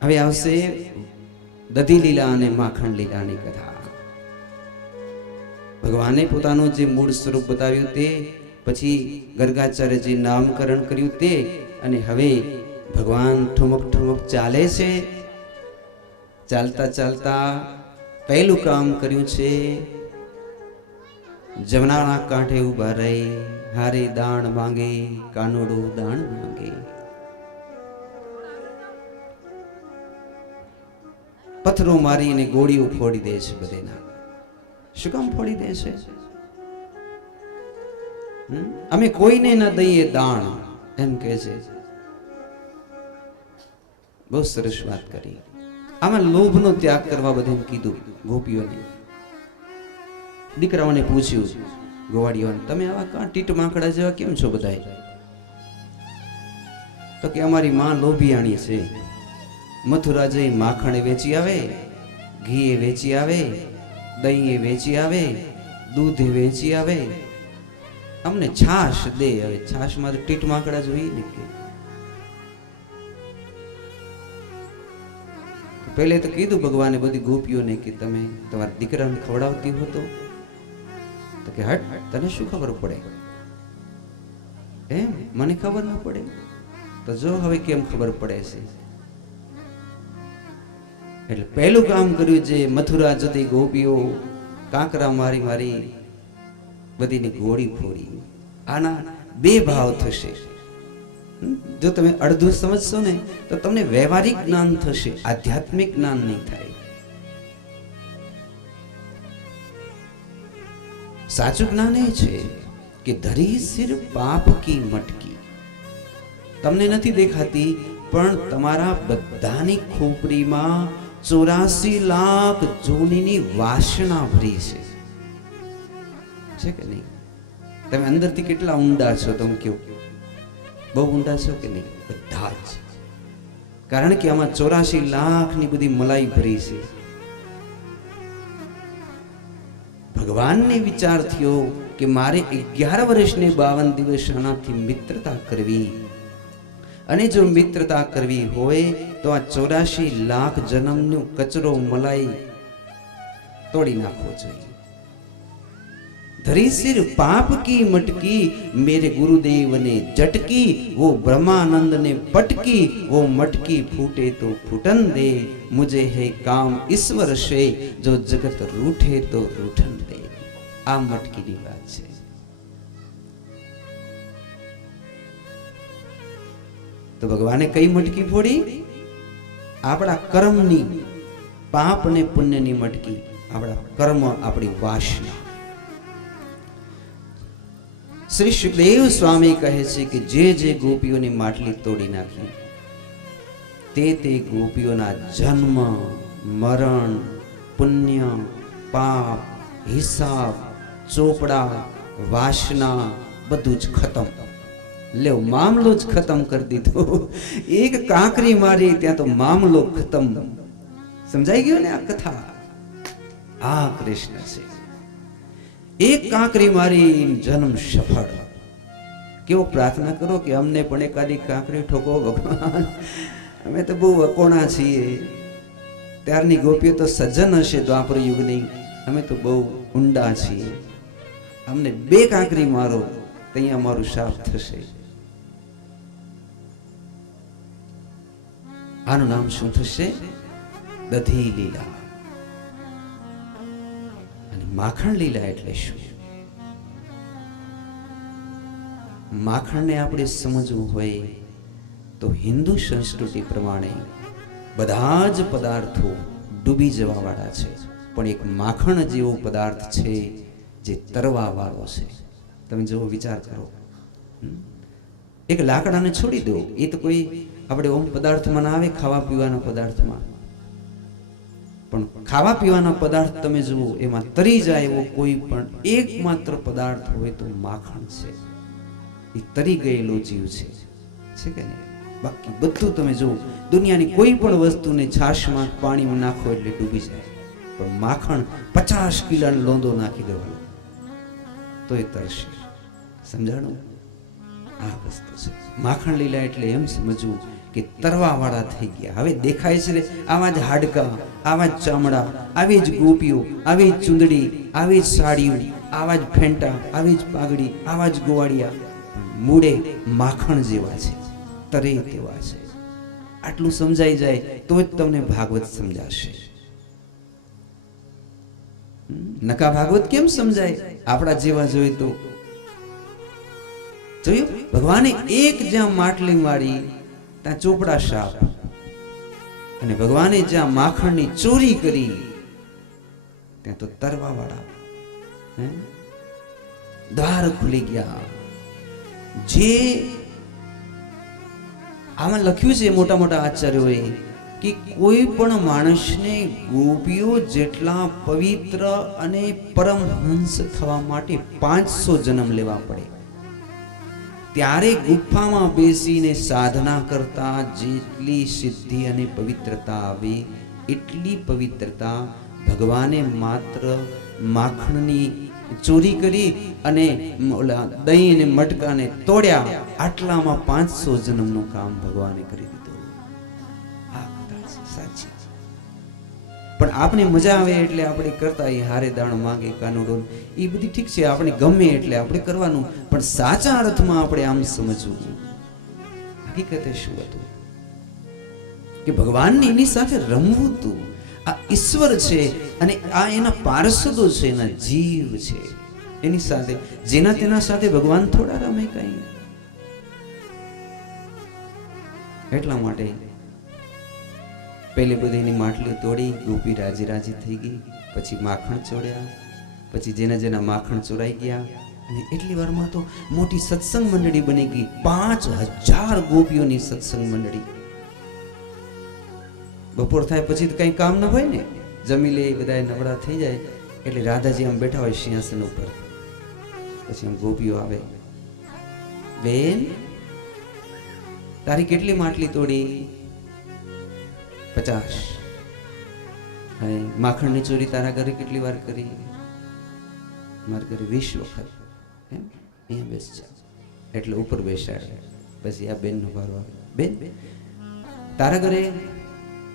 હવે આવશે દધી લીલા અને માખણ લીલાની કથા. ભગવાને પોતાનું જે મૂળ સ્વરૂપ બતાવ્યું તે, પછી ગર્ગાચાર્યજી નામકરણ કર્યું તે, અને હવે ભગવાન ઠુમક ઠુમક ચાલે છે. ચાલતા ચાલતા પહેલું કામ કર્યું છે, જમનાના કાંઠે ઉભા રહી હારે દાણ માંગે, કાનોડો દાણ માંગે. પથ્થરો મારીને ગોળીઓ ફોડી દે છે બધેના. શું કામ ફોડી દે છે? અમે કોઈને ન દઈએ દાણ, એમ કહે છે. બહુ સરસ વાત કરી. આમાં લોભનો ત્યાગ કરવા બધે કીધું ગોપીઓને. દીકરાઓને પૂછ્યું, ગોવાળીઓને, તમે આવા કાં ટીટ માંકડા જેવા કેમ છો બધા? તો કે અમારી માં લોભિયાણી છે. મથુરા જઈ માખણ વેચી આવે, ઘી વેચી આવે, દહીં વેચી આવે, દૂધ વેચી આવે, અમને છાશ દે. હવે છાશ માં ટીટ માંકડા જોઈએ ને કે. પહેલે તો કીધું ભગવાને બધી ગોપીઓને કે તમે તમારા દીકરાને ખવડાવતી હો તો કે હટ, તને શું ખબર પડે? એમ મને ખબર ન પડે તો જો હવે કેમ ખબર પડે છે. એટલે પહેલું કામ કર્યું છે, મથુરા જતી ગોપીઓ કાંકરા મારી મારી બધીની ગોળી ફોડી. આના બે ભાવ થશે. જો તમે અડધું સમજશો ને તો તમને વ્યવહારિક જ્ઞાન થશે, આધ્યાત્મિક જ્ઞાન નહીં થાય. સાચું જ્ઞાન એ છે કે ધરી સિર પાપ કી મટકી. તમને નથી દેખાતી પણ તમારા બધાની ખોપરીમાં 84 લાખ જૂનીની વાસના ભરી છે કે નહીં? તમે અંદરથી કેટલા ઊંડા છો? તમે કહો, બહુ ઊંડા છો કે નહીં? બધા જ. કારણ કે આમાં 84 લાખની બધી મલાઈ ભરી છે. ભગવાનને વિચાર થયો કે મારે 11 વર્ષને 52 દિવસ આનાથી મિત્રતા કરવી, અને જો મિત્રતા કરવી હોય તો આ 84 લાખ જન્મનો કચરો મલાઈ તોડી નાખવો જોઈએ. ધરી સિર પાપ કી મટકી, મેરે ગુરુદેવ ने झटकी, वो ब्रह्मानंद ने पटकी, वो मटकी फूटे तो फूटन दे, मुझे है काम ईश्वर से, जो जगत रूठे तो रूठन दे. આ મટકીની વાત છે. તો ભગવાને કઈ મટકી ફોડી? આપણા કર્મની, પાપ ને પુણ્યની મટકી. આપણા કર્મ, આપણી વાસના. શ્રી સુખદેવ સ્વામી કહે છે કે જે ગોપીઓની માટલી તોડી નાખી તે ગોપીઓના જન્મ, મરણ, પુણ્ય, પાપ, હિસાબ, ચોપડા, વાસના બધું જ ખતમ. લે મામલો જ ખતમ કરી દીધો. એક કાંકરી મારી ત્યાં તો મામલો ખતમ. સમજાઈ ગયો ને આ કથા? આ કૃષ્ણ છે. એક કાંકરી મારી જન્મ સફળ. કેવો પ્રાર્થના કરો કે અમને પણ એકાદી કાંકરી ઠોકો ભગવાન, અમે તો બહુ અકોણા છીએ. ત્યારની ગોપીઓ તો સજ્જન હશે દ્વાપર યુગની, અમે તો બહુ ઊંડા છીએ. અમને 2 કાંકરી મારો ત્યાં અમારું સાફ થશે. આનું નામ શું થશે? દધી લીલા. અને માખણ લીલા એટલે શું? માખણને આપણે સમજવું હોય તો હિન્દુ સંસ્કૃતિ પ્રમાણે બધા જ પદાર્થો ડૂબી જવા વાળા છે, પણ એક માખણ જેવો પદાર્થ છે જે તરવા વાળો છે. તમે જેવો વિચાર કરો, એક લાકડાને છોડી દો, એ તો કોઈ આપણે ઓમ પદાર્થમાં ના આવે, ખાવા પીવાના પદાર્થમાં. પણ ખાવા પીવાના પદાર્થ તમે જુઓ, એમાં તરી જાય એવો કોઈ પણ એકમાત્ર પદાર્થ હોય તો માખણ છે. એ તરી ગયેલો જીવ છે કે નહીં? બાકી બધું તમે જુઓ, દુનિયાની કોઈ પણ વસ્તુને છાશમાં, પાણીમાં નાખો એટલે ડૂબી જાય. પણ માખણ 50 કિલોનો લોંદો નાખી દેવાનો તોય તરશે. સમજાણું? આ વસ્તુ છે માખણ લીલા. એટલે એમ સમજવું કે તરવાવાળા થઈ ગયા. હવે દેખાય છે આવા જ હાડકા, આવા જ ચામડા, આવી જ ગોપીઓ, આવી જ ચુંદડી, આવી જ સાડીઓ, આવા જ ફેંટા, આવી જ પાઘડી, આવા જ ગોવાળિયા, મૂળે માખણ જેવા છે, તરે તેવા છે. આટલું સમજાઈ જાય તો જ તમને ભાગવત સમજાશે. નકા ભાગવત કેમ સમજાય આપણા જેવા જોઈએ તો? જોયું? ભગવાને એક જ્યાં માટલી વાળી ત્યાં ચોપડા સાપ, અને ભગવાને જ્યાં માખણની ચોરી કરી ત્યાં તો તરવા વાળા દ્વાર ખુલી ગયા. જે આમાં લખ્યું છે મોટા મોટા આચાર્યોએ કે કોઈ પણ માણસને ગોપીઓ જેટલા પવિત્ર અને પરમહંસ થવા માટે 500 જન્મ લેવા પડે. ત્યારે ગુફામાં બેસીને સાધના કરતા જેટલી સિદ્ધિ અને પવિત્રતા આવે એટલી પવિત્રતા ભગવાને માત્ર માખણની ચોરી કરી અને દહીં અને મટકાને તોડ્યા, આટલામાં 500 જન્મનું કામ ભગવાને કરી દીધું. આ કથા સાચી. પણ આપણે મજા આવે એટલે આપણે કરતા, એ હારે દાણ માંગે કાનુડો, એ બધી ઠીક છે, આપણે ગમે એટલે આપણે કરવાનું. પણ સાચા અર્થમાં આપણે આમ સમજવું હકીકતે શું હતું કે ભગવાનને એની સાથે રમવું હતું. આ ઈશ્વર છે અને આ એના પાર્ષદો છે, એના જીવ છે. એની સાથે જેના તેના સાથે ભગવાન થોડા રમે કઈ. એટલા માટે પહેલી બધીની માટલી તોડી ગોપી રાજી રાજી થઈ ગઈ. પછી માખણ ચોડ્યા. પછી જેના જેના માખણ ચોરાઈ ગયા અને એટલી વારમાં તો મોટી સત્સંગ મંડળી બની ગઈ. 5000 ગોપીઓની સત્સંગ મંડળી. બપોર થાય પછી તો કઈ કામ ન હોય ને, જમી લે, બધા નવરા થઈ જાય એટલે રાધાજી આમ બેઠા હોય સિંહાસન ઉપર. પછી આમ ગોપીઓ આવે, બેન તારી કેટલી માટલી તોડી? 50. અને માખણની ચોરી તારા ઘરે કેટલી વાર કરી? મારા ઘરે 20 વખત. એમ અહીંયા બેસ જા. એટલે ઉપર બેસાડે. પછી આ બેનનો વારો આવે, બેન તારા ઘરે?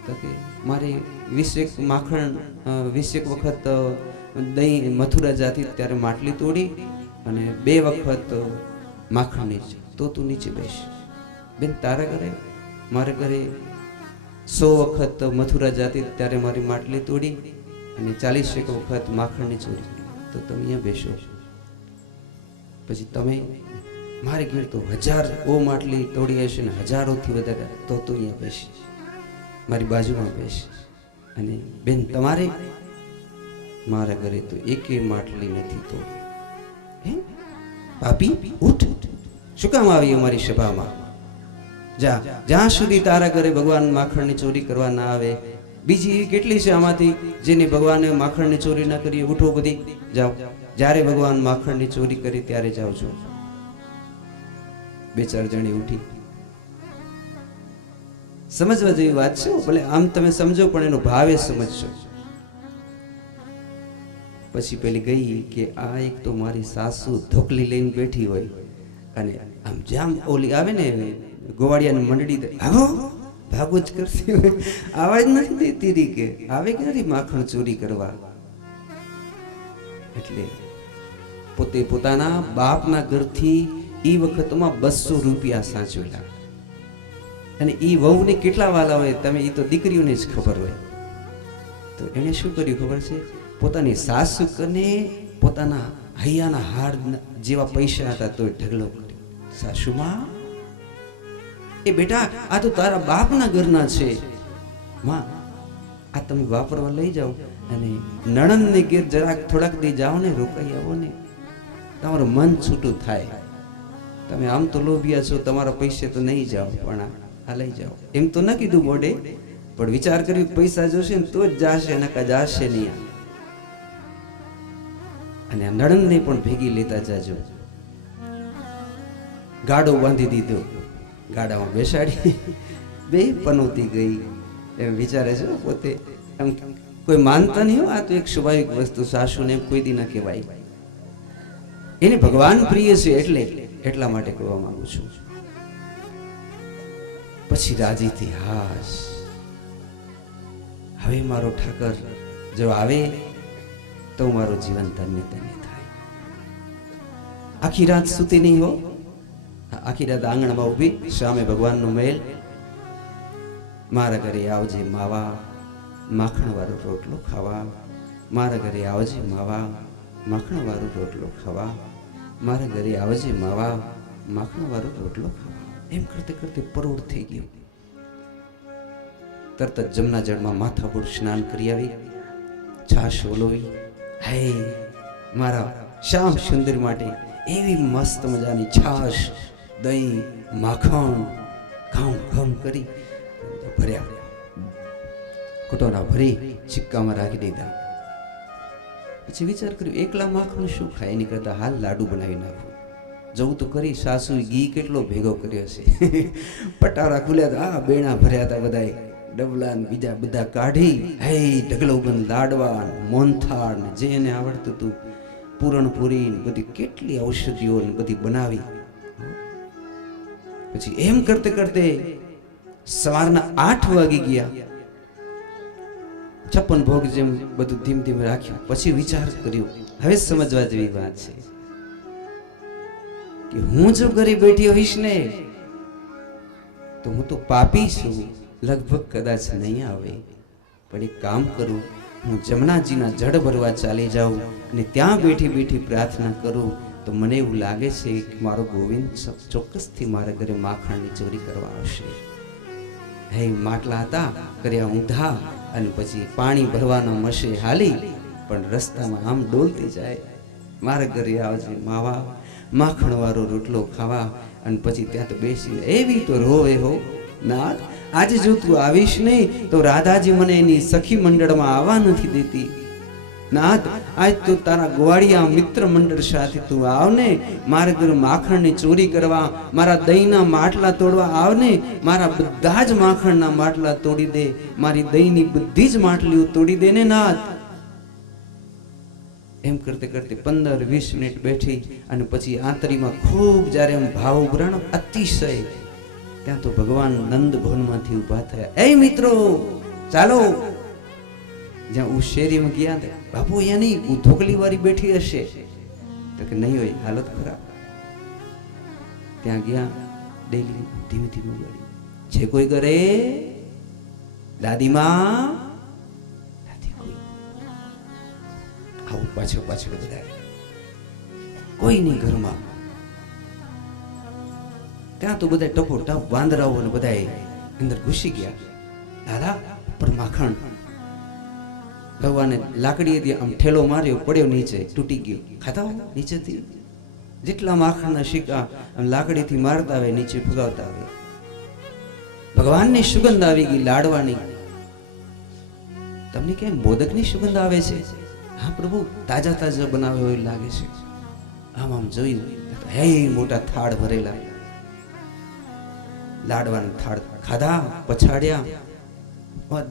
તો કે મારે 20 માખણ 20 વખત દહીં મથુરા જાતી ત્યારે માટલી તોડી અને 2 વખત માખણ નીચે. તો તું નીચે બેસ. બેન તારા ઘરે? મારા ઘરે 100 વખત મથુરા જાતી ત્યારે મારી માટલી તોડી અને 40 વખત માખણની ચોરી. તો તમે અહીંયા બેસો. પછી તમે મારે ઘેર તો 1000 માટલી તોડી હશે ને 1000થી વધારે. તો તું અહીંયા બેસી, મારી બાજુમાં બેસ. અને બેન તમારે? મારા ઘરે તો એકે માટલી નથી તોડી. હે પાપી ઉઠ, શું કામ આવી અમારી સભામાં? જા, જ્યાં સુધી તારા ઘરે ભગવાન માખણની ચોરી કરવા ના આવે. બીજી કેટલી છે આમાંથી જેને ભગવાને માખણની ચોરી ના કરી? ઉઠો બધી, જાઓ. જ્યારે ભગવાન માખણની ચોરી કરી ત્યારે જાઓ છો. 2-4 જણી ઉઠી. સમજવા જેવી વાત છે. ભલે આમ તમે સમજો પણ એનો ભાવે સમજશો. પછી પેલી ગઈ કે આ એક તો મારી સાસુ ધોકલી લઈને બેઠી હોય અને આમ જામ ઓલી આવે ને ગોવાળિયાની મંડળી, આવો ભાગો જ કરતી હોય, આવા જ નથી દેતી રી કે આવે ક્યાંથી માખણ ચોરી કરવા. એટલે પોતે પોતાના બાપના ઘરથી એ વખતમાં 200 રૂપિયા સાચવેલા. અને એ વહુને કેટલા વાલા હોય તમે એ તો દીકરીઓને જ ખબર હોય. તો એને શું કર્યું ખબર છે? પોતાની સાસુ કને પોતાના હૈયાના હાર જેવા પૈસા હતા તો ઢગલો કર્યો. સાસુમાં, એ બેટા આ તો તારા બાપના ઘરના છે, માં આ તમે વાપરવા લઈ જાઓ અને નણંદને ઘેર જરાક થોડાક દી જાઓ ને, રોકાઈ આવો ને, તમારું મન છૂટું થાય. તમે આમ તો લોભિયા છો, તમારા પૈસે તો નહીં જાઓ, પણ આ લઈ જાઓ. એમ તો ન કીધું મોઢે, પણ વિચાર કર્યું પૈસા જોશે ને તો જ જાશે, નકા જાશે નહીં. અને આ નણંદને પણ ભેગી લેતા જાજો. ગાડો બાંધી દીધો, ગાડામાં બેસાડી, બે પનોતી ગઈ. એમ વિચારે છે પોતે, એમ કોઈ માનતા નહીં હો, આ તો એક સ્વાભાવિક વસ્તુ, સાસુને એમ કોઈ દી ના કહેવાય. એને ભગવાન પ્રિય છે એટલે એટલા માટે કહેવા માંગુ છું. પછી રાજીથી હાશ, હવે મારો ઠાકર જો આવે તો મારું જીવન ધન્ય ધન્ય થાય. આખી રાત સૂતી નહીં હો, આખી રાત આંગણમાં ઊભી, સામે ભગવાનનો મહેલ. મારા ઘરે આવજે માવા, માખણ વાળો રોટલો ખાવા. મારા ઘરે આવજે માવા, માખણ વાળો રોટલો ખાવા. મારા ઘરે આવજે માવા, માખણ વાળો રોટલો ખાવા. એમ કરતે કરતે પરોઢ થઈ ગયો. તરત જ જમના જળમાં માથાપૂર સ્નાન કરી આવી, છાશ ઓલોવી. હે મારા શ્યામ સુંદર માટે એવી મસ્ત મજાની છાશ, દહીં, માખણ ઘમ ઘમ કરી ભર્યા, કટોરા ભરી સિક્કામાં રાખી દીધા. પછી વિચાર કર્યો, એકલા માખણ શું ખાય, એની કરતા હાલ લાડુ બનાવી નાખું. જવું તો કરી, સાસુ ઘી કેટલો ભેગો કર્યો છે. પટારા ખુલ્યા હતા, આ બેણા ભર્યા હતા, બધા ડબલા બીજા બધા કાઢી, હે ઢગલો બંધ લાડવા, મોનથાળ, જે એને આવડતું હતું, પૂરણપૂરી, બધી કેટલી ઔષધિઓ બધી બનાવી. પછી એમ કરતે કરતે સવારના 8 વાગી ગયા. 56 ભોગ જેમ બધું ધીમ ધીમ રાખ્યું. પછી વિચાર કર્યો, હવે સમજવા જેવી વાત છે કે હું જો ઘરે બેઠી હોઈશ ને તો હું તો પાપી છું, લગભગ કદાચ નહીં આવે. પણ એક કામ કરું, હું જમનાજીના જળ ભરવા ચાલી જાઉં અને ત્યાં બેઠી બેઠી પ્રાર્થના કરું તો મને એવું લાગે છે કે મારો ગોવિંદ ચોક્કસથી મારા ઘરે માખણની ચોરી કરવા આવશે. હે માટલા હતા કર્યા ઊંધા, અને પછી પાણી ભરવાના મશે હાલી, પણ રસ્તામાં આમ ડોલતી જાય, મારા ઘરે આવજે માવા, માખણ વાળો રોટલો ખાવા. અને પછી ત્યાં તો બેસીને એવી તો રોવે હો, નાથ આજે જો તું આવીશ નહીં તો રાધાજી મને એની સખી મંડળમાં આવવા નથી દેતી. નાથ આજ તો તારા ગોવાળિયા મિત્ર મંડળ સાથે તું આવને, મારા ઘરે માખણની ચોરી કરવા, મારા દહીંના માટલા તોડવા આવને, મારા બધા જ માખણના માટલા તોડી દે, મારી દહીંની બધી જ માટલીઓ તોડી દે ને નાથ. એમ કરતે કરતે 15-20 મિનિટ બેઠી અને પછી આંતરીમાં ખૂબ જ્યારે એમ ભાવ ઉભરાણો અતિશય, ત્યાં તો ભગવાન નંદ ભવનમાંથી ઊભા થયા. એ મિત્રો ચાલો, જ્યાં હું શેરીમાં ગયા હતા, બાપુ અહીંયા નહીં, હું ધોકલી વાળી બેઠી હશે. તો કે નહીં હોય, હાલત ખરાબ. ત્યાં ગયા, ડેલી ધીમે ધીમે ગાડી, છે કોઈ કરે દાદીમાં, આવું પાછળ પાછળ બધા, કોઈ નહીં ઘરમાં. ત્યાં તો બધા ટપો ટપ વાંદરાઓ ને બધા અંદર ઘૂસી ગયા. દાદા પર માખણ, ભગવાને લાકડી હતી, આમ ઠેલો માર્યો, પડ્યો નીચે, તૂટી ગયો. ખાતા નીચેથી જેટલા માખણના શીકા આમ લાકડીથી મારતા આવે, નીચે ફગાવતા આવે. ભગવાનની સુગંધ આવી ગઈ લાડવાની. તમને કેમ મોદકની સુગંધ આવે છે? હા પ્રભુ, તાજા તાજા બનાવ્યો એવું લાગે છે. આમ આમ જોયું, હે મોટા થાળ ભરેલા લાડવાના થાળ ખાધા, પછાડ્યા.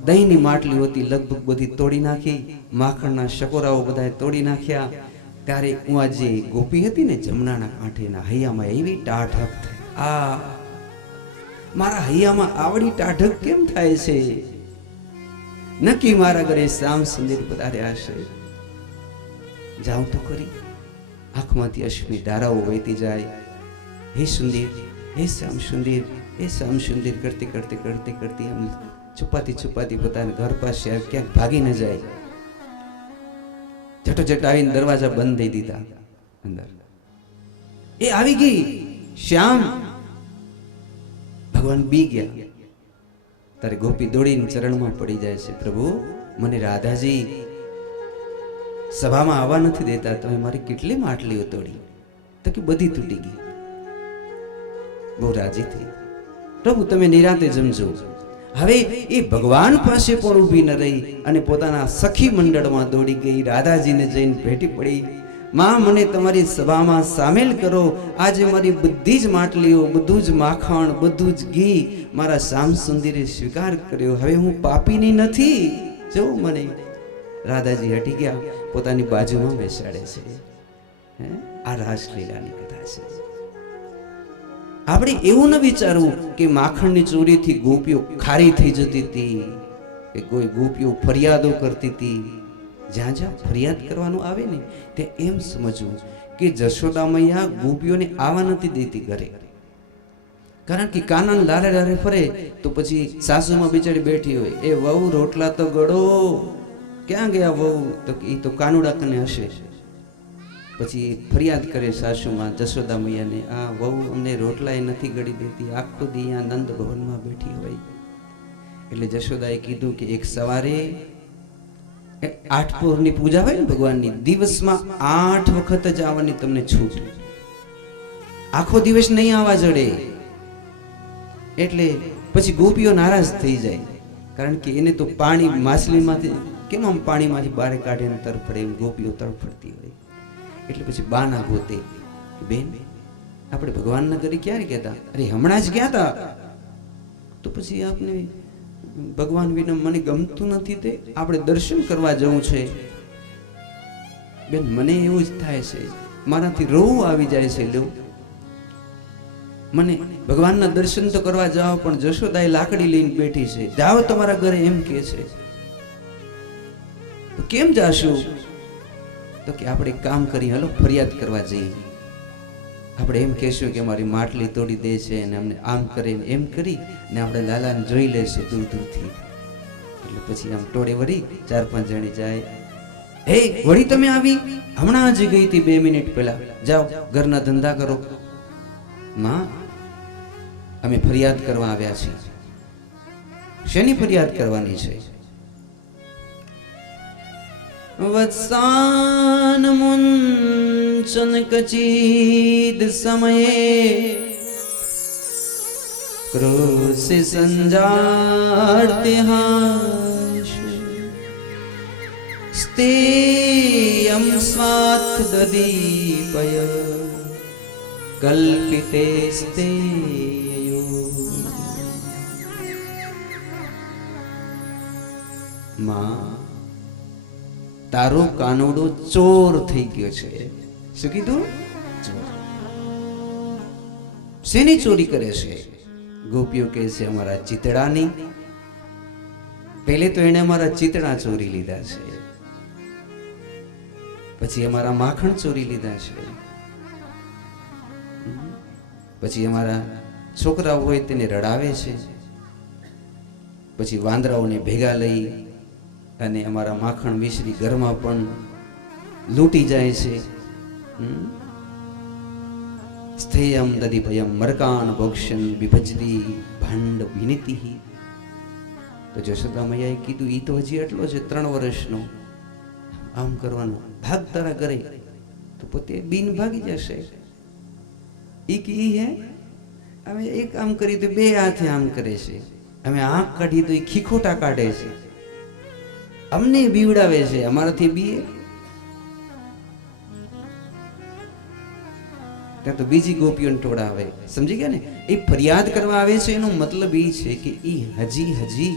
દહીંની માટલી હતી, લગભગ બધી તોડી નાખી, માખણના શકોરાઓ બધા તોડી નાખ્યા. ત્યારે હું આ જે ગોપી હતી ને જમનાના કાંઠેના, હૈયામાં એવી ટાઢક થઈ. આ મારા હૈયામાં આવડી ટાઢક કેમ થાય છે? નક્કી મારા ઘરે શ્યામ સુંદર પધાર્યા હશે. જાઉં તો કરી. આંખમાંથી અશ્મિ ધારાઓ વહેતી જાય. હે સુંદર, હે શ્યામ સુંદર, હે શ્યામ સુંદર કરતી કરતી કરતી કરતી એમ છુપાતી છુપાતી પોતાના ઘર પાસે ક્યાંક ભાગી ન જાય. ઝટોઝટ આવીને દરવાજા બંધ થઈ દીધા. અંદર એ આવી ગઈ શ્યામ. ભગવાન બી ગયા. તારે ગોપી દોડીને ચરણમાં પડી જાય છે. પ્રભુ, મને રાધાજી સભામાં આવવા નથી દેતા, તમે મારી કેટલી માટલીઓ તોડી? તો કે બધી તૂટી ગઈ. બહુ રાજી થઈ. પ્રભુ તમે નિરાંતે જમજો. હવે એ ભગવાન પાસે પણ ઊભી ન રહી અને પોતાના સખી મંડળમાં દોડી ગઈ. રાધાજીને જઈને ભેટી પડી. માં, મને તમારી સભામાં સામેલ કરો. આજે મારી બધી જ માટલીઓ, બધું જ માખણ, બધું જ ઘી મારા શ્યામ સુંદરે સ્વીકાર કર્યો. હવે હું પાપીની નથી. જો મને રાધાજી હટી ગયા, પોતાની બાજુમાં બેસાડે છે. આ રાસલીલાની કથા છે. આપણે એવું ન વિચારવું કે માખણની ચોરીથી ગોપીઓ ખારી થઈ જતી હતી, કે કોઈ ગોપીઓ ફરિયાદો કરતી હતી. જ્યાં જ્યાં ફરિયાદ કરવાનું આવે ને ત્યાં એમ સમજવું કે જશોદા મૈયા ગોપીઓને આવા નથી દેતી ઘરે. કારણ કે કાનન લારે લારે ફરે તો પછી સાસુમાં બિચારી બેઠી હોય, એ વહુ રોટલા તો ગળો, ક્યાં ગયા વહુ? તો એ તો કાનુડા કને હશે. પછી ફરિયાદ કરે સાસુમાં જશોદા મૈયાને, આ વહુ અમને રોટલા એ નથી ગળી દેતી, આખો દી અહીંયા નંદ ભવનમાં બેઠી હોય. એટલે જશોદાએ કીધું કે એક સવારે આઠપોરની પૂજા હોય ને ભગવાનની, દિવસમાં 8 વખત જ આવવાની તમને છૂટ, આખો દિવસ નહીં આવવા જડે. એટલે પછી ગોપીઓ નારાજ થઈ જાય, કારણ કે એને તો પાણી માછલીમાંથી કેમ આમ પાણીમાંથી બહાર કાઢીને તરફડે, એમ ગોપીઓ તરફડતી હોય. એટલે પછી બાના ગોતે, બેન આપણે ભગવાનના ઘરે ક્યારે કહેતા? અરે હમણાં જ ગયા હતા. તો પછી આપને ભગવાન વિના મને ગમતું નથી, તે આપણે દર્શન કરવા જવું છે. બેન મને એવું જ થાય છે, મારાથી રોવું આવી જાય છે. લો મને ભગવાનના દર્શન તો કરવા જાઓ, પણ જશોદાએ લાકડી લઈને બેઠી છે, જાઓ તમારા ઘરે એમ કે છે. તો કેમ જાશું? તો કે આપણે કામ કરી, હાલો ફરિયાદ કરવા જઈએ. આપણે એમ કહેશું કે અમારી માટલી તોડી દે છે અને અમને આમ કરે ને એમ કરી ને આપણે લાલાને જોઈ લેશું દૂર દૂરથી. એટલે પછી આમ ટોળે વળી 4-5 જણી જાય, હે વળી તમે આવી? હમણાં જ ગઈ હતી 2 મિનિટ પહેલા, જાઓ ઘરના ધંધા કરો. માં અમે ફરિયાદ કરવા આવ્યા છીએ. શેની ફરિયાદ કરવાની છે? વત્સાન મુંચન કચિદ સમયે ક્રોસે સંજાળતે હાશ સ્તેયમ સ્વાથ દદીપય કલ્પિતે સ્તેયો. માં તારો કાનોડો ચોર થઈ ગયો છે. શું કીધું? શેની ચોરી કરે છે? ગોપીઓ કહે છે અમારા ચિતડાની. પહેલે તો એને અમારા ચિતડા ચોરી લીધા છે, પછી અમારા માખણ ચોરી લીધા છે, પછી અમારા છોકરાઓ હોય તેને રડાવે છે, પછી વાંદરાઓને ભેગા લઈ અને અમારા માખણ મિશ્રી ઘરમાં પણ લૂંટી જાય છે. સ્થેયમ દધિભયમ મરકાન ભોક્ષન વિભજતી ભાંડ વિનીતિ. તો જશોદા મૈયાએ કીધું, ઈ તો હજી એટલો છે 3 વર્ષનો, આમ કરવાનું, ભાગ તારા કરે. તો પોતે બીન ભાગી જશે. ઈ કી હે અમે એક આમ કરી તો 2 હાથે આમ કરે છે, અમે આંખ કાઢી તો ઈ ખીખોટા કાઢે છે, અમને બીવડાવે છે, અમારાથી બીએ. ત્યાં તો બીજી ગોપીઓને ટોળાવે. સમજી ગયા ને? એ ફરિયાદ કરવા આવે છે, એનો મતલબ એ છે કે એ હજી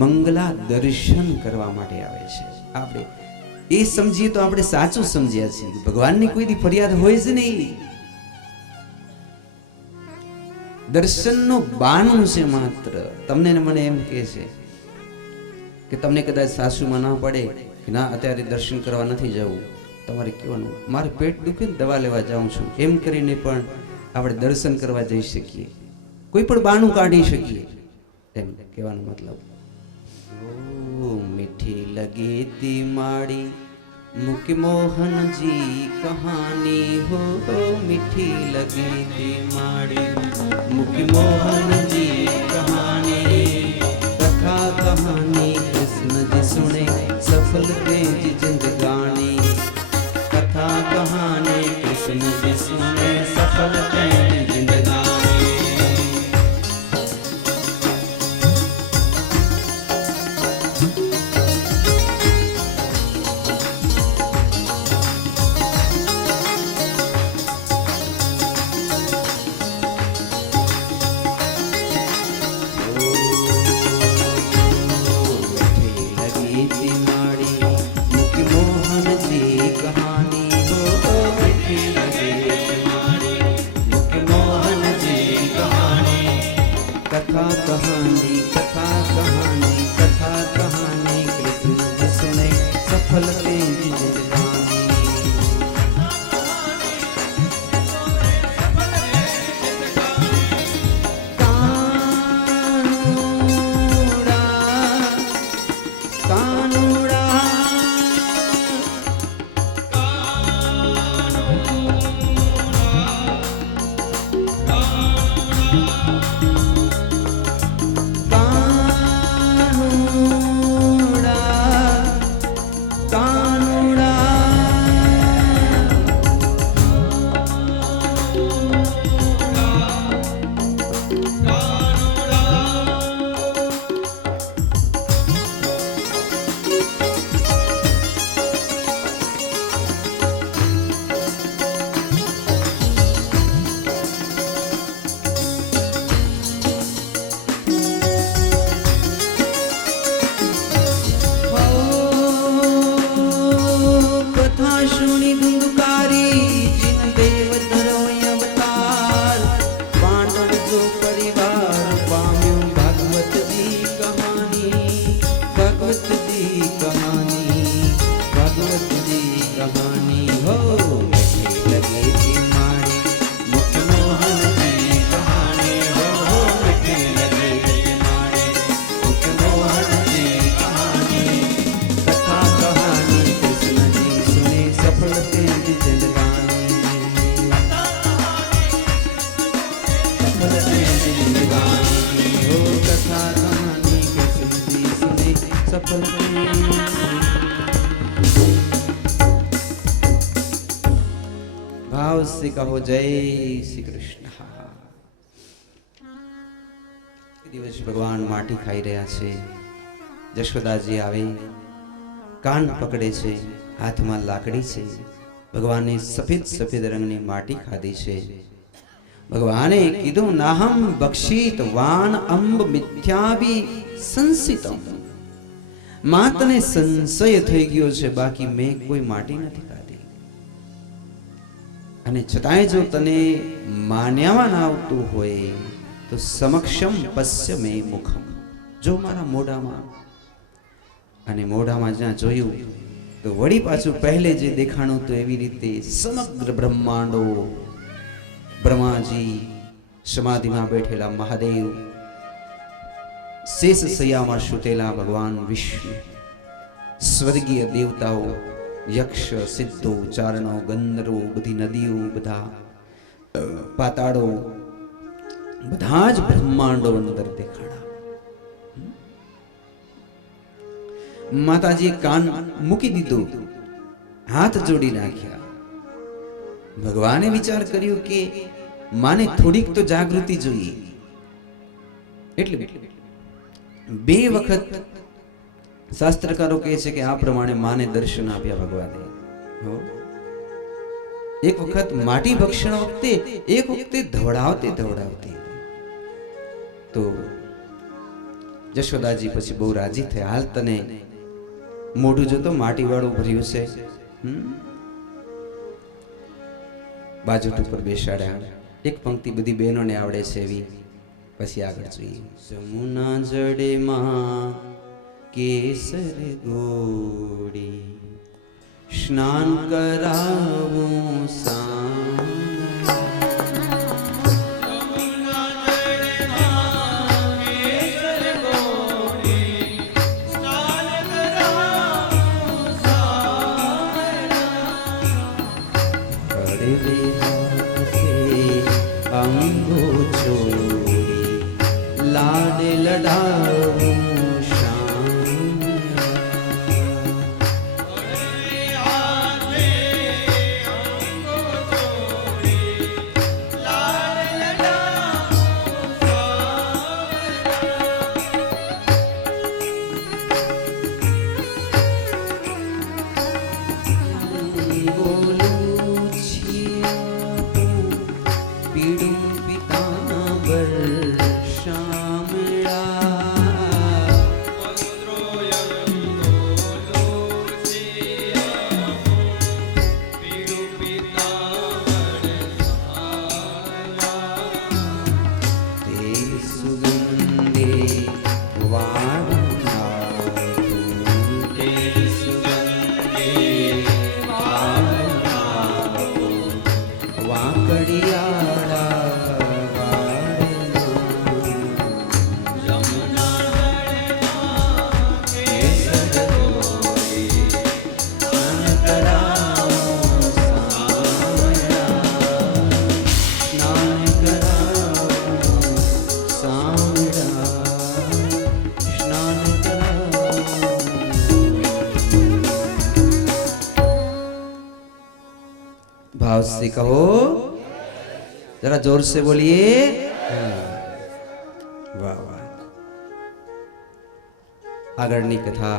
મંગલા દર્શન કરવા માટે આવે છે. આપણે એ સમજીએ તો આપણે સાચું સમજ્યા છીએ. ભગવાનની કોઈ દી ફરિયાદ હોય જ નહીં. દર્શનનો બાનું છે માત્ર. તમને ને મને એમ કહે છે કે તમને કદાચ સાસુમાં ના પડે કે ના અત્યારે દર્શન કરવા નથી જવું, તમારે કહેવાનું મારે પેટ દુખે ને દવા લેવા જાઉં છું, એમ કરીને પણ આપણે દર્શન કરવા જઈ શકીએ, કોઈ પણ બાનું કાઢી શકીએ. એમ કહેવાનો મતલબ. ઓ મીઠી લગી તી માડી મુકી મોહનજી કહાની હો, મીઠી લગી તી માડી મુકી મોહનજી કહાની. कथा कहानी कृष्ण जी सुने सफल तेज जिंदगानी. कथा कहानी कृष्ण जी सुने सफल तेज जिंदगानी. सफल ते जिंदगानी। कानूड़ा कानूड़ा भाव से कहो जय श्री कृष्ण। दिवस भगवान माटी खाई रहा है। जशोदाजी आवे कान पकड़े छे, हाथ में लाकड़ी छे। भगवान ने सफेद सफेद रंग ने माटी खाधी छे। भगवाने कीधु नाहम बक्षित वान अंब मिथ्याभि संसितम। मातने संशय થઈ ગયો છે, બાકી મેં કોઈ માટી નથી ખાધી। અને છતાંય જો તને માન્યામાં ના આવતું હોય તો સમક્ષમ પશ્ય મે મુખમ, જો મારા મોઢામાં અને મોઢામાં જ્યાં જોયું તો વળી પાછું પહેલે જે દેખાણું તો એવી રીતે સમગ્ર બ્રહ્માંડો, ब्रह्माजी, समाधि में बैठेला महादेव, शेष सैया में सुतेला भगवान विष्णु, स्वर्गीय देवताओं, यक्ष, सिद्धो, चारणो, गंधर्वो, बधी नदीओ, बधा पाताड़ो, बधाज ब्रह्मांडो अंदर देखाड़ा। माताजी कान मूकी दीधो, हाथ जोड़ी नाख्या। भगवाने विचार कर्यो के माने थोड़ीक तो जागृति जोईए, એટલે બે વખત શાસ્ત્રકારો કહે છે કે આ પ્રમાણે માને દર્શન આપ્યા ભગવાને। હો એક વખત માટી ભક્ષણ વખતે, એક વખતે ધવડાવતે ધવડાવતે તો જશોદાજી પછી બહુ રાજી થયા। હાલ તને મોઢું જોતો માટી વાળું ભર્યું છે। बाजू पर बेसाड़ा। एक पंक्ति बधी बहनों ने आवड़े छे एवी, पछी आगळ जोईए। जमुना जड़े मां केसर गोड़ी, स्नान करावूं साम। जमुना जड़े मां केसर गोड़ी, स्नान करावूं साम। अंगो छोड़ी लाड लडाऊं शाम। अंगो छोड़ी लाड लडाऊं शाम। बोलूं छिया भाव से कहो, जरा जोर से बोलिए। वाह वाह। આગળની કથા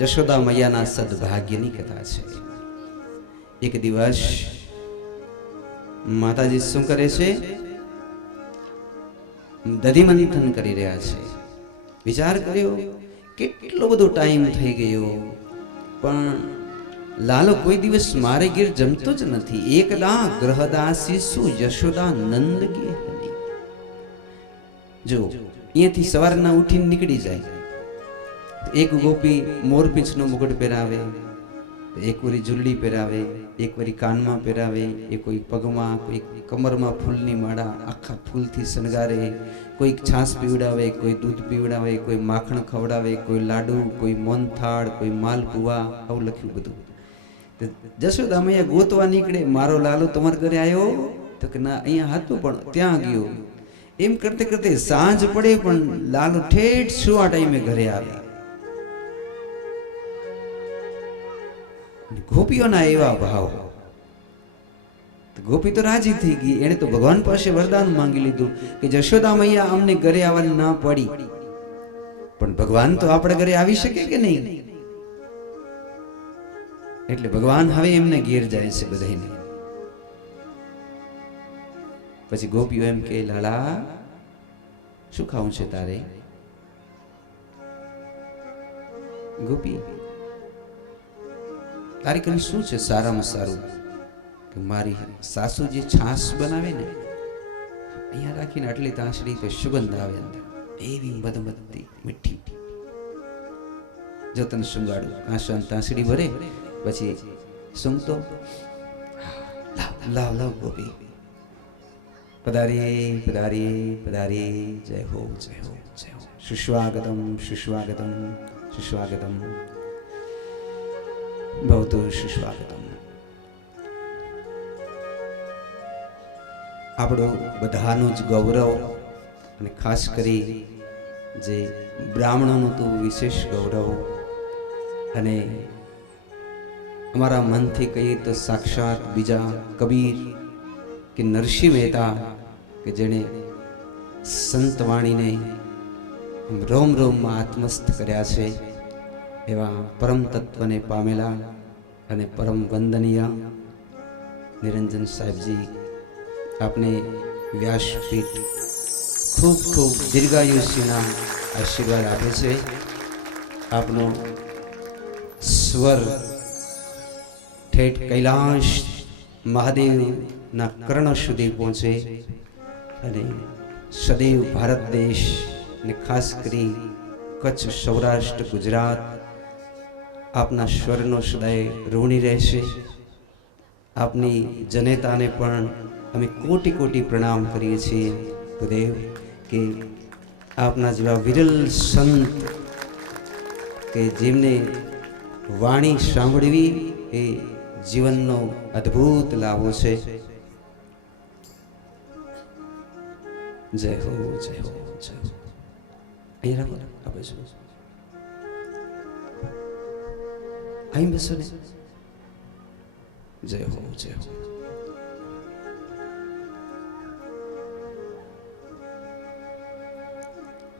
જશોદા મૈયાના સદભાગ્યની કથા છે। એક દિવસ માતાજી શું કરે છે? દધિમંથન કરી રહ્યા છે। વિચાર કર્યો કેટલો બધો ટાઈમ થઈ ગયો, પણ લાલો કોઈ દિવસ મારે ઘેર જમતો જ નથી। એકદા ગ્રહદાસી શું યશોદા નંદ કે જો અહીંયાથી સવારના ઉઠીને નીકળી જાય, એક ગોપી મોરપીંછનો મુકટ પહેરાવે, એક વરી જુલ્લી પહેરાવે, એક વરી કાનમાં પહેરાવે, એક કોઈ પગમાં, કોઈ કમરમાં ફૂલની માળા આખા ફૂલથી શણગારે, કોઈ છાશ પીવડાવે, કોઈ દૂધ પીવડાવે, કોઈ માખણ ખવડાવે, કોઈ લાડુ, કોઈ મોનથાળ, કોઈ માલપુવા, આવું લખ્યું બધું। જશોદા મૈયા ગોતવા નીકળે, મારો લાલો તમારા ઘરે આવ્યો? તો કે ના, અહીંયા હતું પણ ત્યાં ગયો। એમ કરતે કરતે સાંજ પડે પણ લાલો ઠેઠ સુવા ટાઈમે ઘરે આવે। ગોપીઓના એવા ભાવ, ગોપી તો રાજી થઈ ગઈ। એને તો ભગવાન પાસે વરદાન માંગી લીધું કે જશોદા મૈયા અમને ઘરે આવવાની ના પડી, પણ ભગવાન તો આપણે ઘરે આવી શકે કે નહીં? એટલે ભગવાન હવે એમને ઘેર જાય છે બધાને। પછી ગોપીઓ એમ કે લાલા શું ખાવું છે તારે? ગોપી તારી કને શું છે સારામાં સારું? કે મારી સાસુ જે છાશ બનાવે ને, અહીંયા રાખીને આટલી તાંસડી તો સુગંધ આવે, એવી મધમતી મીઠી। જો તને સુંગાડું, કાંસા તાંસડી ભરે પછી સૂંઘતો, લાવ લાવ લાવ ગોપી, પધારીએ પધારીએ પધારીએ, જય હો જય હો જય હો, સુસ્વાગતમ સુસ્વાગતમ સુસ્વાગતમ, ભવતુ સુસ્વાગતમ। આપણું બધાનું જ ગૌરવ, અને ખાસ કરી જે બ્રાહ્મણોનું તો વિશેષ ગૌરવ, અને અમારા મનથી કહીએ તો સાક્ષાત બીજા કબીર કે નરસિંહ મહેતા કે જેણે સંતવાણીને રોમ રોમમાં આત્મસ્થ કર્યા છે, એવા પરમ તત્વને પામેલા અને પરમ વંદનીય નિરંજન સાહેબજી આપને વ્યાસપીઠ ખૂબ ખૂબ દીર્ઘાયુષ્યના આશીર્વાદ આપે છે। આપનો સ્વર ઠેઠ કૈલાશ મહાદેવના કર્ણ સુધી પહોંચે, અને સદૈવ ભારત દેશ ને ખાસ કરી કચ્છ, સૌરાષ્ટ્ર, ગુજરાત આપના સ્વરનો સદાય ઋણી રહેશે। આપની જનેતાને પણ અમે કોટી કોટી પ્રણામ કરીએ છીએ ગુરુદેવ, કે આપના જેવા વિરલ સંત કે જેમને વાણી સાંભળવી એ જીવનનો અદ્ભુત લાભો છે। જય હો જય હો જય હો। અહીંયા રાખો, આપે છો અહીં બેસો ને। જય હો જય હો।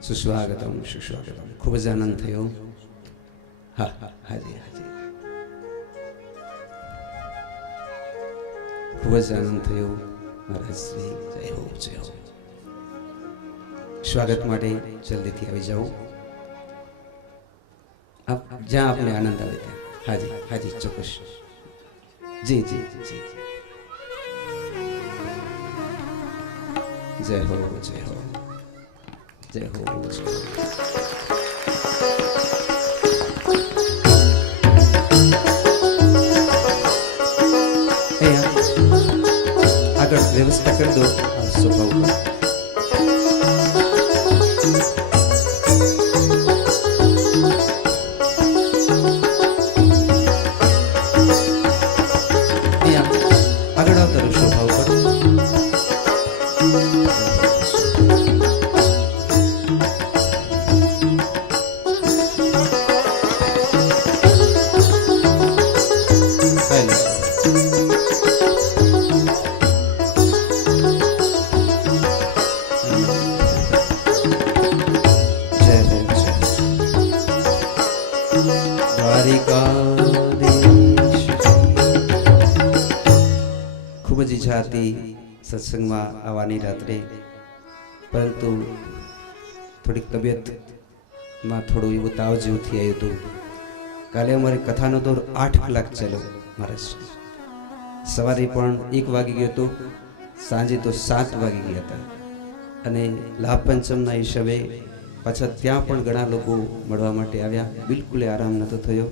સુસ્વાગતમ સુસ્વાગતમ। ખૂબ જ આનંદ થયો। હા હા હાજી હાજી, ખૂબ જ આનંદ થયો મહારાજ શ્રી। જય હો જય હો। સ્વાગત માટે જલ્દીથી આવી જાઓ, આપ જ્યાં આપને આનંદ આવે ત્યાં। હાજી હાજી, ચોક્કસ। જી જી જી, જય હો જય હો જય હો જય હો। આગળ વ્યવસ્થા કરી દો સોફા ઉપર। આગળ આવતા રહો સોફા ઉપર। ઈચ્છા હતી સત્સંગમાં આવવાની રાત્રે, પરંતુ થોડીક તબિયતમાં થોડું એવું તાવ જેવું થઈ આવ્યું હતું. કાલે અમારી કથાનો દોર 8 કલાક ચાલ્યો મહારાજ. સવારે પણ 1 વાગી ગયો હતો, સાંજે તો 7 વાગી ગયા હતા. અને લાભ પંચમના હિસાબે પાછા ત્યાં પણ ઘણા લોકો મળવા માટે આવ્યા. બિલકુલ આરામ નહોતો થયો.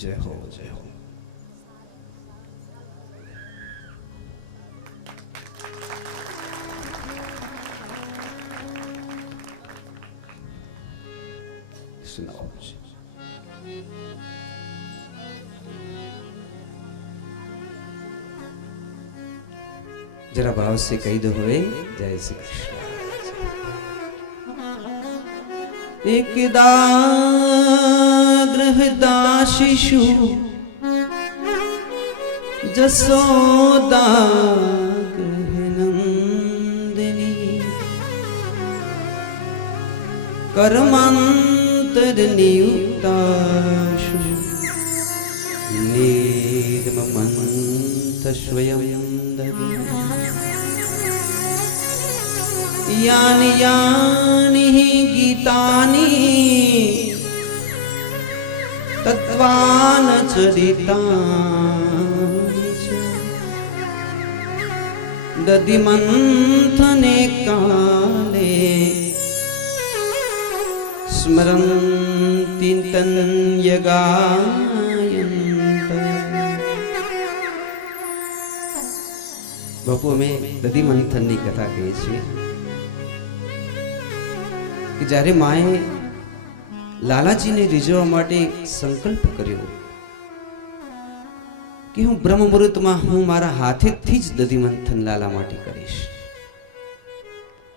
જય હો, જય હો. સુનાઓ. जरा भाव से कही दो हुए जय श्री कृष्ण। एकदा शिशु जसोदा नंदिनी कर्मांतर नियुक्ताशु निर्ममंत स्वयं यानि यानि गीतानि तत्त्वानि चरितानि च दधिमन्थने काले स्मरन्ति तन्यगायन्त। बापू में दधिमंथनની કથા કહે છે કે જ્યારે માએ લાલાજીને રીઝવવા માટે સંકલ્પ કર્યો કે હું બ્રહ્મ મુહૂર્તમાં હું મારા હાથેથી જ દધિમંથન લાલા માટે કરીશ,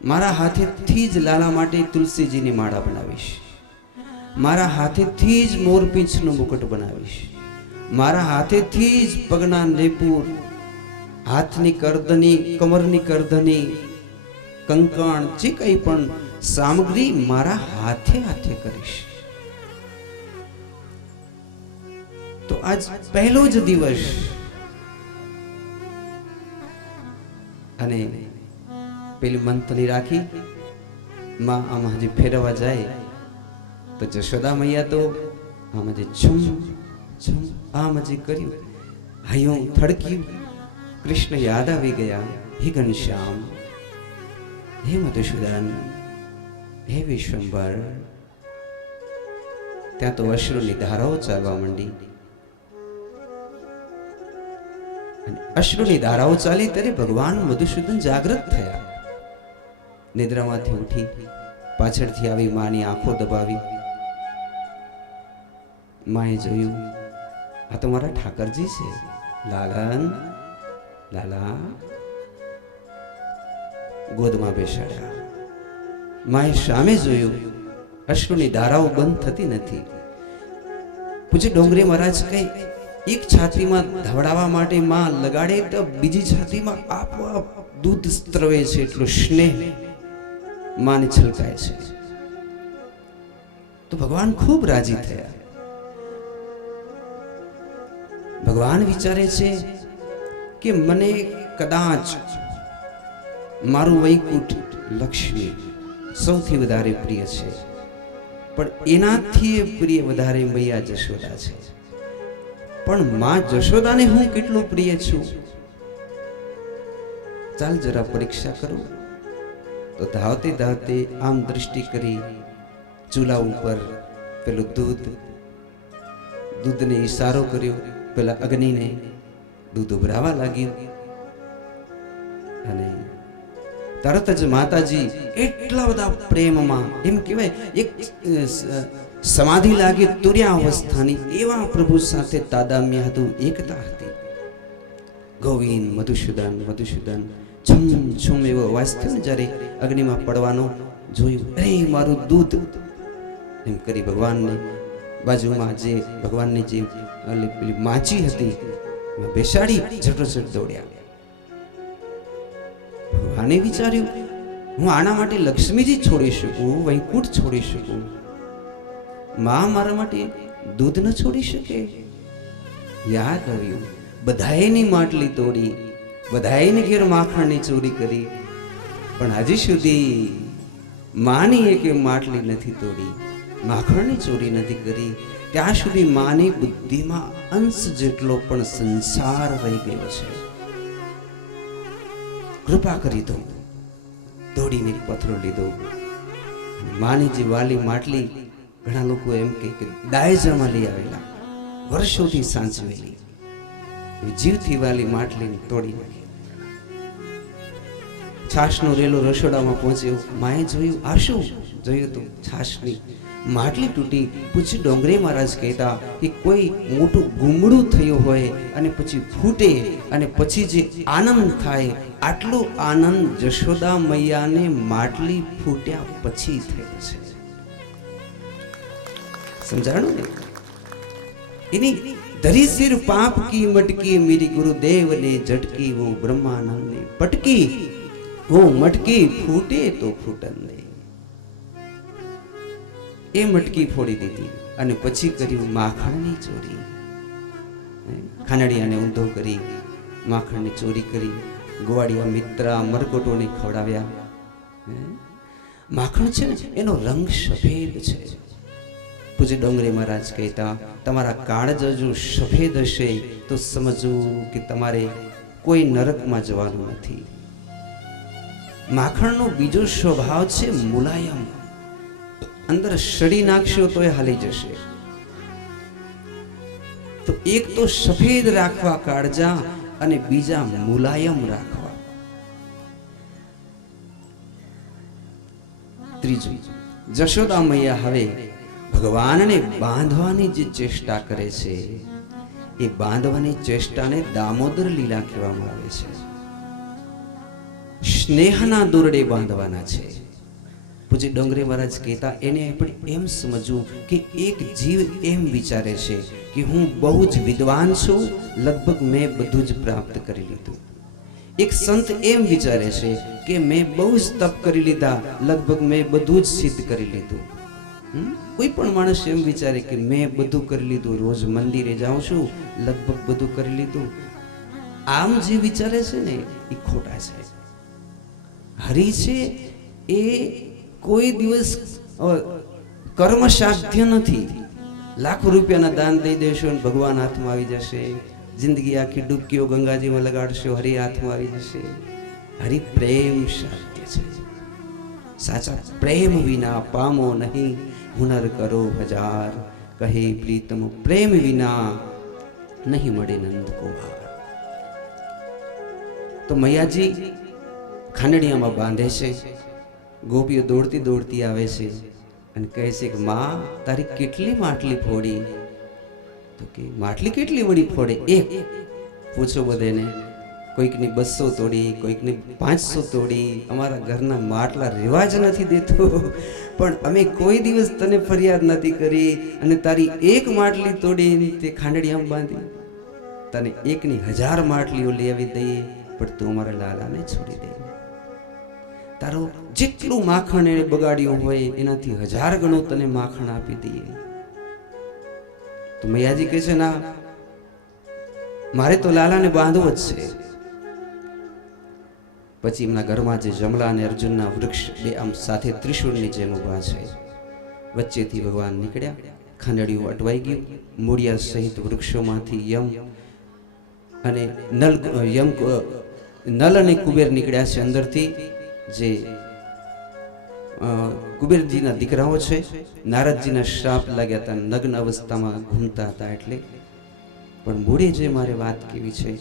મારા હાથેથી જ લાલા માટે તુલસીજીની માળા બનાવીશ, મારા હાથેથી જ મોરપીંછનો મુકુટ બનાવીશ, મારા હાથેથી જ પગના લેપુર, હાથની કરદની, કમરની કરદની, કંકણ, જે કંઈ પણ સામગ્રી મારા હાથે હાથે કરીશ. તો આજ પહેલો જ દિવસ અને પેલી મંથલી રાખી માં આમ હજી ફેરવા જાય તો જશોદા મૈયા તો આમ હજી છમ છમ આમ હજી કર્યું, હૈયું થડક્યું. કૃષ્ણ યાદ આવી ગયા. હે ઘનશ્યામ, હે મધુસૂદન, હે વિશ્વંભર. ત્યાં તો અશ્રુની ધારાઓ ચાલવા માંડી. અને અશ્રુની ધારાઓ ચાલી ત્યારે ભગવાન મધુસૂદન જાગૃત થયા. નિદ્રામાંથી ઉઠી પાછળથી આવી માની આંખો દબાવી. માએ જોયું આ તો મારા ઠાકરજી છે. લાલન, લાલા. ગોદમાં બેસાડ્યા. માએ સામે જોયું, અશ્રુની ધારાઓ બંધ થતી નથી. પૂજ્ય ડોંગરે મહારાજ કઈ એક છાતીમાં ધવડાવવા માટે માં લગાડે તો બીજી છાતીમાં આપોઆપ દૂધ સ્ત્રવે છે. એટલો સ્નેહ માને છલકાય છે. તો ભગવાન ખૂબ રાજી થયા. ભગવાન વિચારે છે કે મને કદાચ મારું વૈકુંઠ લક્ષ્મી સૌથી વધારે પ્રિય છે, પણ એનાથી પ્રિય વધારે મૈયા જશોદા છે. પણ માં જશોદાને હું કેટલો પ્રિય છું, ચાલ જરા પરીક્ષા કરું. તો ધાવતે ધાવતે આમ દૃષ્ટિ કરી ચૂલા ઉપર પેલું દૂધને ઈશારો કર્યો, પેલા અગ્નિને. દૂધ ઉભરાવા લાગ્યું અને તરત જ માતાજી એટલા બધા પ્રેમમાં, એમ કહેવાય એક સમાધિ લાગી તુર્યા અવસ્થાની, એવા પ્રભુ સાથે તાદામ્ય હતું, એકતા હતી. ગોવિંદ, મધુસૂદન, મધુસૂદન, છમ છમ એવો અવાજ થયો ને જ્યારે અગ્નિમાં પડવાનો. જોયું, અરે મારું દૂધ, એમ કરી ભગવાનને બાજુમાં જે ભગવાનની જે પેલી માચી હતી બેસાડી ઝટોઝટ દોડ્યા. ભગવાને વિચાર્યું, હું આના માટે લક્ષ્મીજી છોડી શકું, વૈકુંઠ છોડી શકું, માં મારા માટે દૂધ ન છોડી શકે? યાદ આવ્યું, બધાયની માટલી તોડી, બધાયને ઘેર માખણની ચોરી કરી, પણ હજી સુધી માની એક માટલી નથી તોડી, માખણની ચોરી નથી કરી. ત્યાં સુધી માની બુદ્ધિમાં અંશ જેટલો પણ સંસાર રહી ગયો છે. કૃપા કરી દો. દોડીને પથરો લીધો. માની જે વાલી માટલી, ઘણા લોકો એમ કે દાયજામાં લઈ આવેલા, વર્ષોથી સાચવેલી, જીવથી વાલી માટલીને તોડી નાખી. છાશનો રેલો રસોડામાં પહોંચ્યો. માએ જોયું, આ શું? જોયું તો છાશની માટલી તૂટી. પૂછ્યું, ડોંગરે મહારાજ કહેતા કે કોઈ મોટું ગુમડું થયું હોય અને પછી ફૂટે અને પછી જે આનંદ થાય, આટલો આનંદ જશોદા મૈયાને માટલી ફૂટ્યા પછી થયો છે. સમજાણું ને? એની ધરી સિર પાપ કી મટકી, મેરી ગુરુદેવ ને ઝટકી, वो ब्रह्मानंद ने पटकी, वो मटकी फूटे तो फूटन दे. એ મટકી ફોડી દીધી અને પછી કર્યું માખણની ચોરી. ખાનડિયાને ઊંધો કરી માખણની ચોરી કરી. ગોવાડિયા મિત્રા મરકોટોને ખવડાવ્યા. માખણ છે ને, એનો રંગ સફેદ છે. પૂજ્ય ડોંગરે મહારાજ કહેતા, તમારા કાળજ જો સફેદ હશે તો સમજવું કે તમારે કોઈ નરકમાં જવાનું નથી. માખણનો બીજો સ્વભાવ છે મુલાયમ. અંદર સડી નાખશો તો એ હાલી જશે. તો એક તો સફેદ રાખવા કાળજા અને બીજા મુલાયમ રાખવા. ત્રીજું, જશોદા મૈયા હવે ભગવાનને બાંધવાની જે ચેષ્ટા કરે છે, એ બાંધવાની ચેષ્ટાને દામોદર લીલા કહેવામાં આવે છે. સ્નેહના દોરડે બાંધવાના છે. પૂજ્ય ડોંગરે મહારાજ કહેતા, એને પણ એમ સમજવું કે એક જીવ એમ વિચારે છે કે હું બહુ જ વિદ્વાન છું, લગભગ મેં બધું જ પ્રાપ્ત કરી લીધું. એક સંત એમ વિચારે છે કે મેં બહુ જ તપ કરી લીધા, લગભગ મેં બધું જ સિદ્ધ કરી લીધું. કોઈ પણ માણસ એમ વિચારે કે મેં બધું કરી લીધું, રોજ મંદિરે જાઉં છું, લગભગ બધું કરી લીધું. આમ જે વિચારે છે ને એ ખોટા છે. હરિ છે એ કોઈ દિવસ કર્મ સાધ્ય નથી. લાખો રૂપિયાના દાન દઈ દેશો અને ભગવાન હાથમાં આવી જશે. જિંદગી આખી ડૂબકીઓ ગંગાજીમાં લગાડશો, હરિ હાથમાં આવી જશે. હરિ પ્રેમ સાધ્ય છે. સાચા પ્રેમ વિના પામો નહીં, હુનર કરો હજાર, કહે પ્રીતમ પ્રેમ વિના નહીં મળે નંદ કુમાર. તો મૈયાજી ખાંડણીયામાં બાંધે છે. ગોપીઓ દોડતી દોડતી આવે છે અને કહે છે કે માં, તારી કેટલી માટલી ફોડી? તો કે માટલી કેટલી વળી ફોડે? એક. પૂછો બધાને. કોઈકની 200 તોડી, કોઈકની 500 તોડી. અમારા ઘરના માટલા રિવાજ નથી દેતો, પણ અમે કોઈ દિવસ તને ફરિયાદ નથી કરી અને તારી એક માટલી તોડી તે ખાંડણીયામાં બાંધી. તને એકની 1000 માટલીઓ લઈ આવી દઈએ, પણ તું અમારા લાલાને છોડી દે. તારો જેટલું માખણ એને બગાડ્યું હોય એનાથી 1000 ગણું તને માખણ આપી દઈએ. તો મૈયાજી કહે છે, ના, મારે તો લાલાને બાંધવો જ છે. પછી એમના ઘરમાં જે જમલા અને અર્જુનના વૃક્ષ બે આમ સાથે ત્રિશૂળની જેમ ઉભા છે. વચ્ચેથી ભગવાન નીકળ્યા. ખાંડડિયું અટવાઈ ગયું. મૂળિયા સહિત વૃક્ષોમાંથી યમ અને નલ અને કુબેર નીકળ્યા છે અંદરથી. જે કુબેરજીના દીકરાઓ છે. નારદજીના શ્રાપ લાગ્યા હતા, નગ્ન અવસ્થામાં ઘૂમતા હતા. એટલે પણ મૂળે જે મારે વાત કેવી છે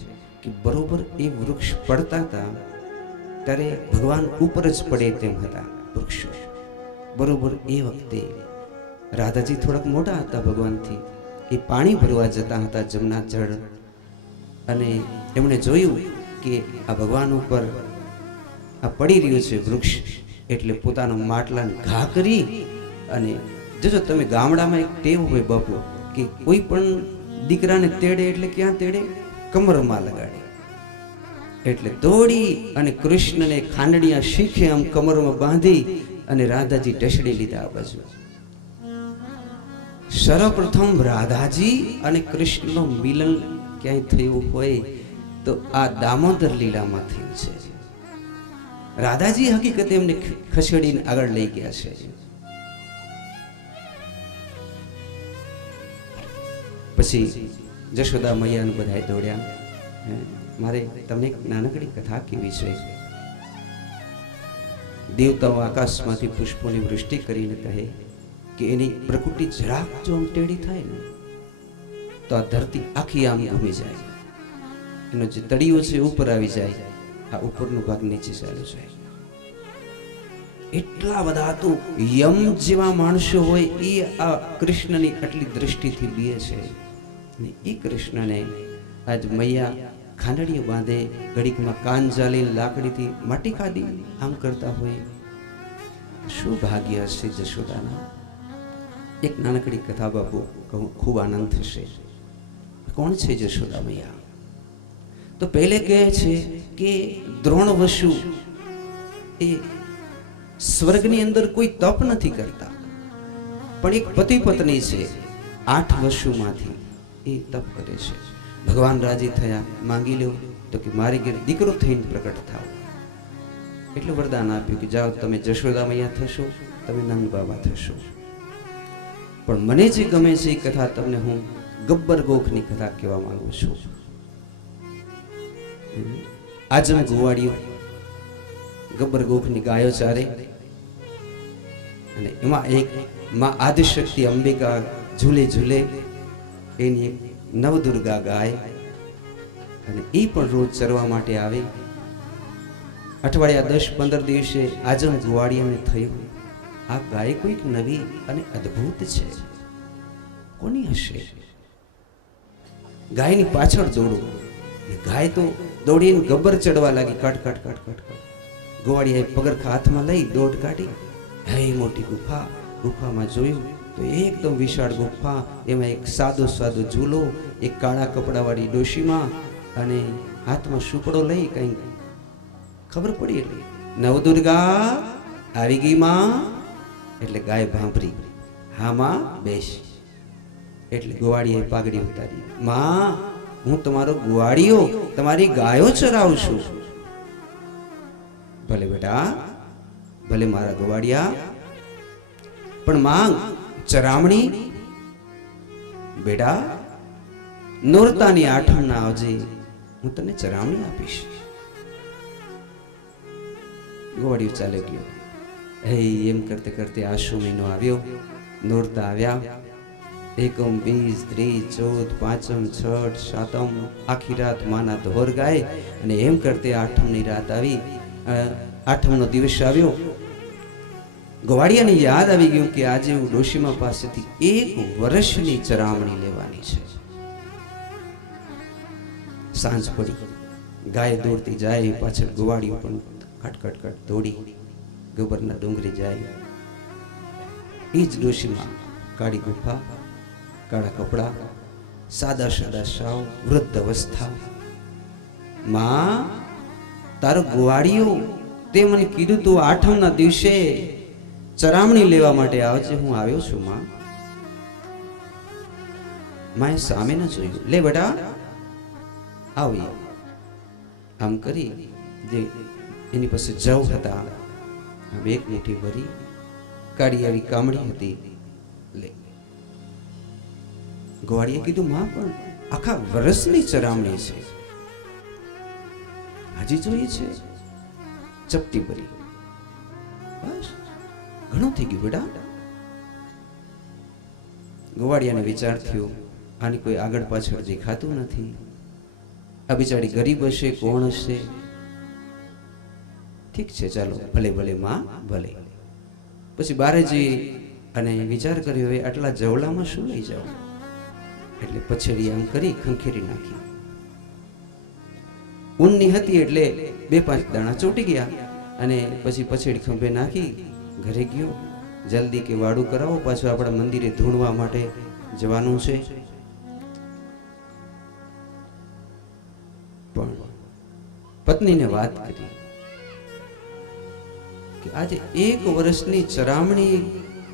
કે બરોબર એ વૃક્ષ પડતા હતા ત્યારે ભગવાન ઉપર જ પડે તેમ હતા વૃક્ષો. બરોબર એ વખતે રાધાજી થોડાક મોટા હતા ભગવાનથી. એ પાણી ભરવા જતા હતા જમના જળ, અને એમણે જોયું કે આ ભગવાન ઉપર આ પડી રહ્યું છે વૃક્ષ. એટલે પોતાના માટલાને ઘા કરી અને જોજો તમે ગામડામાં એક ટેવ હોય બાપુ કે કોઈ પણ દીકરાને તેડે એટલે ક્યાં તેડે? કમરમાં લગાડે. એટલે દોડી અને કૃષ્ણને ખાંડણીયા શીખે આમ કમરમાં બાંધી અને રાધાજી ઢસડી લીધા આ બાજુ. સર્વપ્રથમ રાધાજી અને કૃષ્ણનો મિલન ક્યાંય થયું હોય તો આ દામોદર લીલામાં થયું છે. રાધાજી હકીકતે એમને ખસેડીને આગળ લઈ ગયા છે. પછી જશોદા મૈયાને બધા દોડ્યા. મારે તમને એક નાનકડી કથા કેવી છે. દેવતાઓ આકાશમાંથી પુષ્પોની વૃષ્ટિ કરીને કહે કે એની પ્રકૃતિ જરાક જો આમ ટેડી થાય ને તો આ ધરતી આખી આમ ઘૂમી જાય. એનો જે તળિયો છે ઉપર આવી જાય, આ ઉપરનો ભાગ નીચે ચાલ્યો જાય. એટલા બધા તો યમ જેવા માણસો હોય એ આ કૃષ્ણની આટલી દ્રષ્ટિથી બીએ છે. ને એ કૃષ્ણને આજ મૈયા ખાંડડીઓ બાંધે, ઘડીકમાં કાન જાલી લાકડીથી માટી ખાધી આમ કરતા હોય. શું ભાગ્ય હશે જશોદાના. એક નાનકડી કથા બાપુ કહું, ખૂબ આનંદ થશે. કોણ છે જશોદા મૈયા? તો પહેલે કહે છે કે દ્રોણવસુ એ સ્વર્ગની અંદર કોઈ તપ નથી કરતા, પણ એક પતિ પત્ની છે 8 વર્ષોમાંથી એ તપ કરે છે. ભગવાન રાજી થયા, માંગી લો તો કે મારી ઘેર દીકરો થઈને પ્રકટ થાવ. એટલે વરદાન આપ્યું કે જાઓ તમે જશોદા મૈયા થશો, તમે નંદ બાબા થશો. પણ મને જે ગમે છે એ કથા તમને હું ગબ્બર ગોખની કથા કહેવા માંગુ છું. આજમ ગોવાળીઓ ગબ્બર ગોખની ગાયો ચારે અને એમાં એક માં આદિશક્તિ અંબિકા ઝૂલે ઝૂલે, એની એક નવદુર્ગા ગાય, અને એ પણ રોજ ચરવા માટે આવે. અઠવાડિયા 10-15 દિવસે આજમ ગોવાળીઓને થયું આ ગાય કોઈક નવી અને અદ્ભુત છે, કોની હશે? ગાયની પાછળ દોડું. ગાય તો દોડીને ગબ્બર ચડવા લાગી. Cut cut cut cut cut. ગોવાળીએ પગરખા હાથમાં લઈ દોડ કાઢી. હે મોટી ગુફા. ગુફામાં જોયું તો એકદમ વિશાળ ગુફા, એમાં એક સાદો સાદો ઝૂલો, એક કાળા કપડાવાળી ડોશીમાં, અને હાથમાં સુપડો લઈ કંઈ ખબર પડી એટલે નવદુર્ગા આવી ગઈ માં. એટલે ગાય ભાંભરી, હા માં બેસ. એટલે ગોવાળીએ પાઘડી ઉતારી. માં, હું તમારો ગોવાળીઓ, તમારી ગાયો ચરાવું છું. ભલે બેટા, ભલે મારા ગોવાળિયા, પણ માંગ ચરામણી. બેટા, નોરતાની 8મ ના આવજે, હું તને ચરામણી આપીશ. ગોવાળિયો ચાલે ગયો. હે એમ કરતે કરતે આસો મહિનો આવ્યો, નોરતા આવ્યા. એકમ, બીજ, ત્રીજ, ચોથ, પાંચમ, છઠ, સાતમ, આખી રાત માના ધોર ગાય. અને એમ કરતે 8મની રાત આવી, 8મનો દિવસ આવ્યો. ગોવાળિયાને યાદ આવી ગયું કે આજે હું ડોશીમા પાસેથી 1 વર્ષની ચરામણી લેવાની છે. સાંજ પડી, ગાય દોડતી જાય, પાછળ ગોવાળિયો પણ કટ કટ કટ દોડી ગબ્બરના ડુંગરે જાય. એ જ ડોશીમા, કાળી ગુફા, કાળા કપડા, સાદા સાદા સાવ, વૃદ્ધ અવસ્થા. માં, તારો ગોવાળિયો તે મને કીધું તું 8મના દિવસે ચરામણી લેવા માટે આવજે, હું આવ્યો છું માં. માએ સામે ન જોયું. લે બેટા આવી. આમ કરી જે એની પાસે જવ હતા, આમ એક મુઠ્ઠી ભરી, કાળી આવી કામડી હતી. લે. ગોવાળીએ કીધું માં, પણ આખા વર્ષની ચરામણી છે, હજી જોઈએ છે. ચપટી ભરી. બસ ઘણું થઈ ગયું બેટા. ગોવાળિયાને વિચાર થયો, આની કોઈ આગળ પાછળ દેખાતું નથી. આ બિચારી ગરીબ હશે, કોણ હશે? ઠીક છે, ચાલો ભલે ભલે માં, ભલે. પછી બારે જઈ અને વિચાર કર્યો, હવે આટલા જવલામાં શું લઈ જાવ? એટલે પછેડી આમ કરી ખંખેરી નાખી. ઊનની હતી એટલે 2-5 દાણા ચોટી ગયા. અને પછી પછેડી ખંભે નાખી ઘરે ગયો. જલ્દી કે વાડું કરાવો, પાછું આપણા મંદિરે ધૂણવા માટે જવાનું છે. પણ પત્નીને વાત કરી કે આજે 1 વર્ષની ચરામણી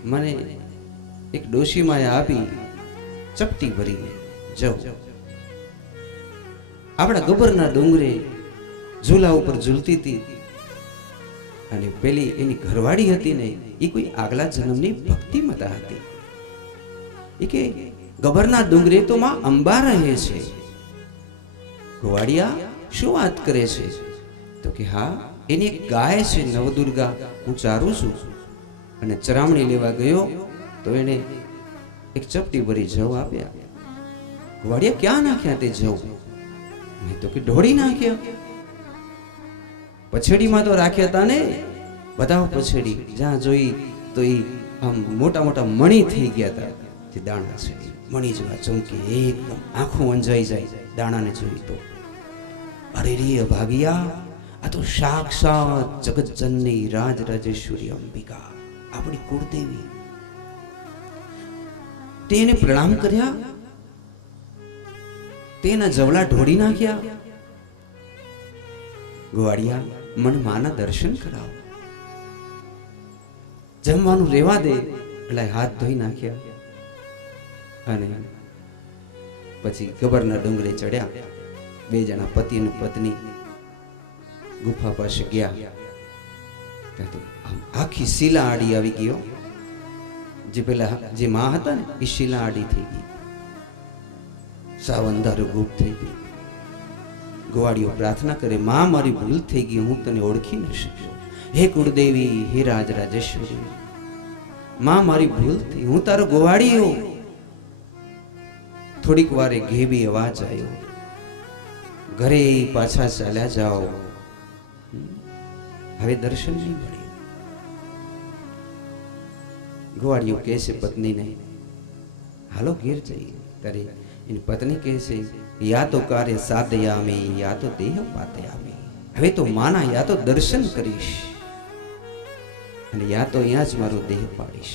મને એક ડોશીમાએ આપી, ચપટી ભરીને જાઉં. આપણા ગબ્બરના ડુંગરે ઝૂલા ઉપર ઝૂલતી હતી અને પેલી એની ઘરવાળી હતી ને એ કોઈ આગલા જન્મની ભક્તિમતા હતી. એ કે ગબ્બરના ડુંગરે તો માં અંબા રહે છે. ગોવાળિયા શું વાત કરે છે? તો કે હા, એની એક ગાય છે નવદુર્ગા, હું ચારું છું. અને ચરામણી લેવા ગયો તો એને એક ચપટી ભરી જવ આપ્યા. ગોવાળિયા ક્યાં નાખ્યા તે જવ? મેં તો કે ઢોળી નાખ્યા. પછેડીમાં તો રાખ્યા હતા ને, બધા પછેડી જ્યાં જોઈ તો એ આમ મોટા મોટા મણી થઈ ગયા હતા. તે દાણા છે મણી જેવા ચમકે, એકદમ આંખો અંજાઈ જાય દાણાને જોઈ તો. અરે રે અભાગિયા, આ તો સાક્ષાત જગતજનની રાજરાજેશ્વરી અંબિકા, આપણી કુળદેવી. તેને પ્રણામ કર્યા, તેના જવલા ઢોળી નાખ્યા. ગોવાળિયા, મને માના દર્શન કરાવો. જમવાનું રેવા દે એટલે હાથ ધોઈ નાખ્યા અને પછી ગબ્બરના ડુંગરે ચડ્યા. બે જણા પતિ અને પત્ની ગુફા પાસે ગયા. ત્યાં તો આખી શિલા આડી આવી ગયો. જે પેલા જે માં હતા ને એ શિલા આડી થઈ ગઈ, સાવ અંધારું ગુપ થઈ ગયું. ગોવાળીઓ પ્રાર્થના કરે, માં મારી ભૂલ થઈ ગઈ, હું તને ઓળખી ન શક્યો. હે કુળદેવી, હે રાજરાજેશ્વરી, માં મારી ભૂલ થઈ, હું તારો ગોવાળીઓ. થોડીક વારે ઘેબી અવાજ આવ્યો, ઘરે પાછા ચાલ્યા જાઓ, હવે દર્શન નહીં મળ્યું. ગોવાળીઓ કહે છે પત્નીને, હાલો ઘેર જઈએ. ત્યારે એની પત્ની કહે છે, યા તો કાર્ય સાધયામી યા તો દેહ પાતયામી. હવે તો માના યા તો દર્શન કરીશ અને યા તો અહીંયા જ મારો દેહ પાડીશ.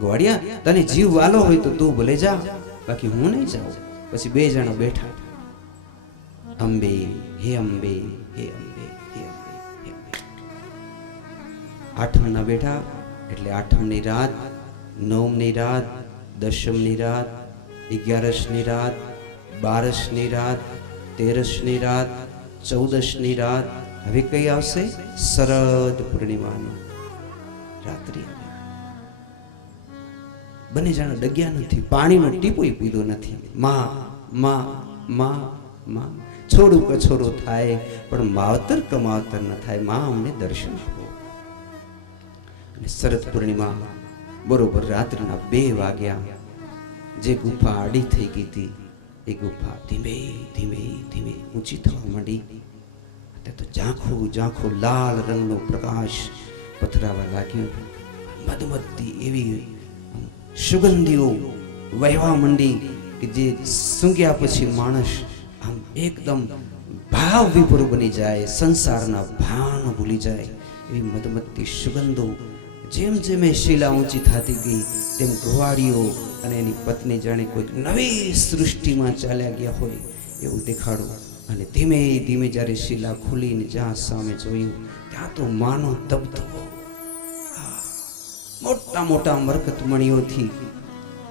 ગોવાળિયા, તને જીવ વાલો હોય તો તું ભલે જા, બાકી હું નહીં જાઉં. પછી બે જણા બેઠા, અંબે હે અંબે હે અંબે હે અંબે હે અંબે. આઠમના બેઠા એટલે આઠમની રાત, નવમની રાત, દશમની રાત, 11ની રાત, 12ની રાત, 13ની રાત, 14ની રાત. હવે કઈ આવશે? શરદ પૂર્ણિમાની રાત્રિ. બંને જણા ડગ્યા નથી, પાણીનો ટીપોય પીધો નથી. માં માં માં માં, છોડું કછોડું થાય પણ માવતર કમાવતર ન થાય. માં અમને દર્શન આપો. શરદ પૂર્ણિમા બરોબર રાત્રિના 2 વાગ્યા. જે ગુફા આડી થઈ ગઈ હતી એ ગુફા ધીમે ધીમે ધીમે ઊંચી થવા માંડી. તો ઝાંખો ઝાંખો લાલ રંગનો પ્રકાશ પથરાવા લાગ્યો. મધમતી એવી સુગંધીઓ વહેવા માંડી કે જે સૂંઘ્યા પછી માણસ આમ એકદમ ભાવ વિભોર બની જાય, સંસારના ભાન ભૂલી જાય. એવી મધમતી સુગંધો. જેમ જેમ એ શિલા ઊંચી થતી ગઈ તેમ ગોવાળીઓ અને એની પત્ની જાણે કોઈક નવી સૃષ્ટિમાં ચાલ્યા ગયા હોય એવું દેખાડું. અને ધીમે ધીમે જ્યારે શિલા ખુલીને જ્યાં સામે જોયું ત્યાં તો માનો દબદબો, મોટા મોટા મરકતમણીઓથી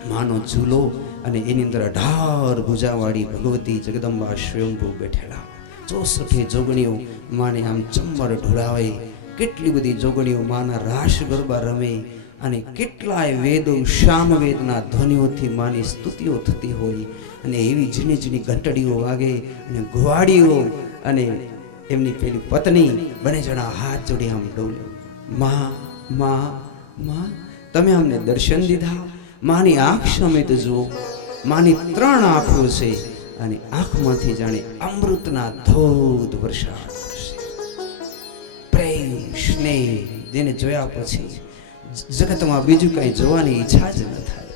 માનો ઝૂલો અને એની અંદર 18 ભુજાવાળી ભગવતી જગદંબા સ્વયંભૂ બેઠેલા. 64 જોગણીઓ માને આમ ચંબર ઢોળાવે. કેટલી બધી જોગણીઓ માના રાસ ગરબા રમે અને કેટલાય વેદો શામવેદના ધ્વનિઓથી માની સ્તુતિઓ થતી હોય. અને એવી ઝીણી ઝીણી ઘંટડીઓ વાગે અને ગોવાળીઓ અને એમની પેલી પત્ની બંને જણા હાથ જોડી આમ ડોલે, માં માં માં, તમે અમને દર્શન દીધા. માની આંખ સમેત જુઓ, માની 3 આંખો છે અને આંખમાંથી જાણે અમૃતના ધોધ વરસાદ કરશે. પ્રેમ સ્નેહ જેને જોયા પછી જગતમાં બીજું કઈ જોવાની ઈચ્છા જ ન થાય.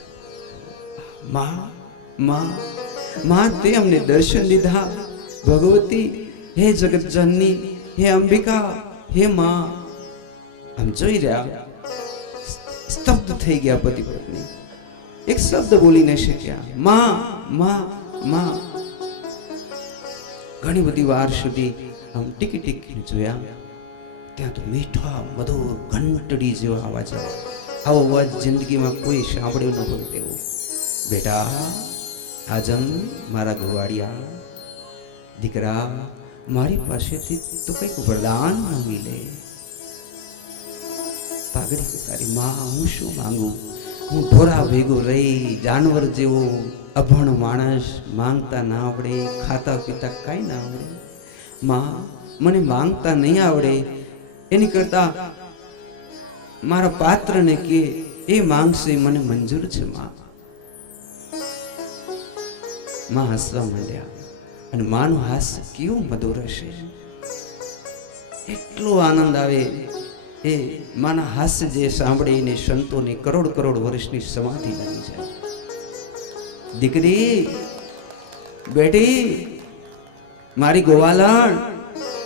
માં માં માં, તે અમને દર્શન દીધા. ભગવતી, હે જગત જનની, હે અંબિકા, હે માં. આમ જોઈ રહ્યા, સ્તબ્ધ થઈ ગયા પતિ પત્ની. એક શબ્દ બોલી ન શક્યા. માં માં માં. ઘણી બધી વાર સુધી આમ ટીકી ટીકી જોયા. ત્યાં તો મીઠા મધુર ઘંટડી જેવો અવાજ આવે. આવો અવાજ જિંદગીમાં કોઈ સાંભળ્યો ન હોય તેવો. બેટા આજમ, મારા ગોવાળિયા, દીકરા, મારી પાસેથી તો કંઈક વરદાન માંગી લે. પાઘડી, તારી માં, હું શું માંગુ? હું ઢોરા ભેગો રહી, જાનવર જેવો અભણ માણસ, માંગતા ના આવડે, ખાતા પીતા કાંઈ ના આવડે. માં, મને માંગતા નહીં આવડે, એની કરતા મારા પાત્રને કે એ માંગશે, મને મંજૂર છે. માં હસવા માંડ્યા અને માનું હાસ્ય કેવું મધુર હશે. એટલો આનંદ આવે. એ માના હાસ્ય જે સાંભળીને સંતોની કરોડ કરોડ વર્ષની સમાધિ લાગી જાય. દીકરી, બેટી, મારી ગોવાલણ,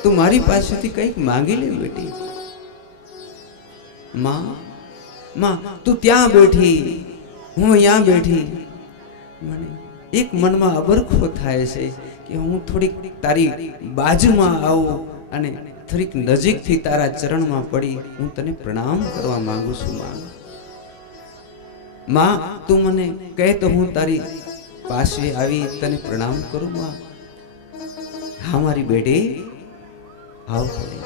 તું મારી પાસેથી કંઈક માંગી લે બેટી. માં, માં, તું ત્યાં બેઠી, હું અહીંયા બેઠી. મને એક મનમાં અબરખો થાય છે કે હું થોડીક તારી બાજુમાં આવું અને થોડીક નજીકથી તારા ચરણમાં પડી હું તને પ્રણામ કરવા માંગુ છું. માં, તું મને કહે તો હું તારી પાસે આવી તને પ્રણામ કરું. માં, હા મારી બેટી, આવ પડે.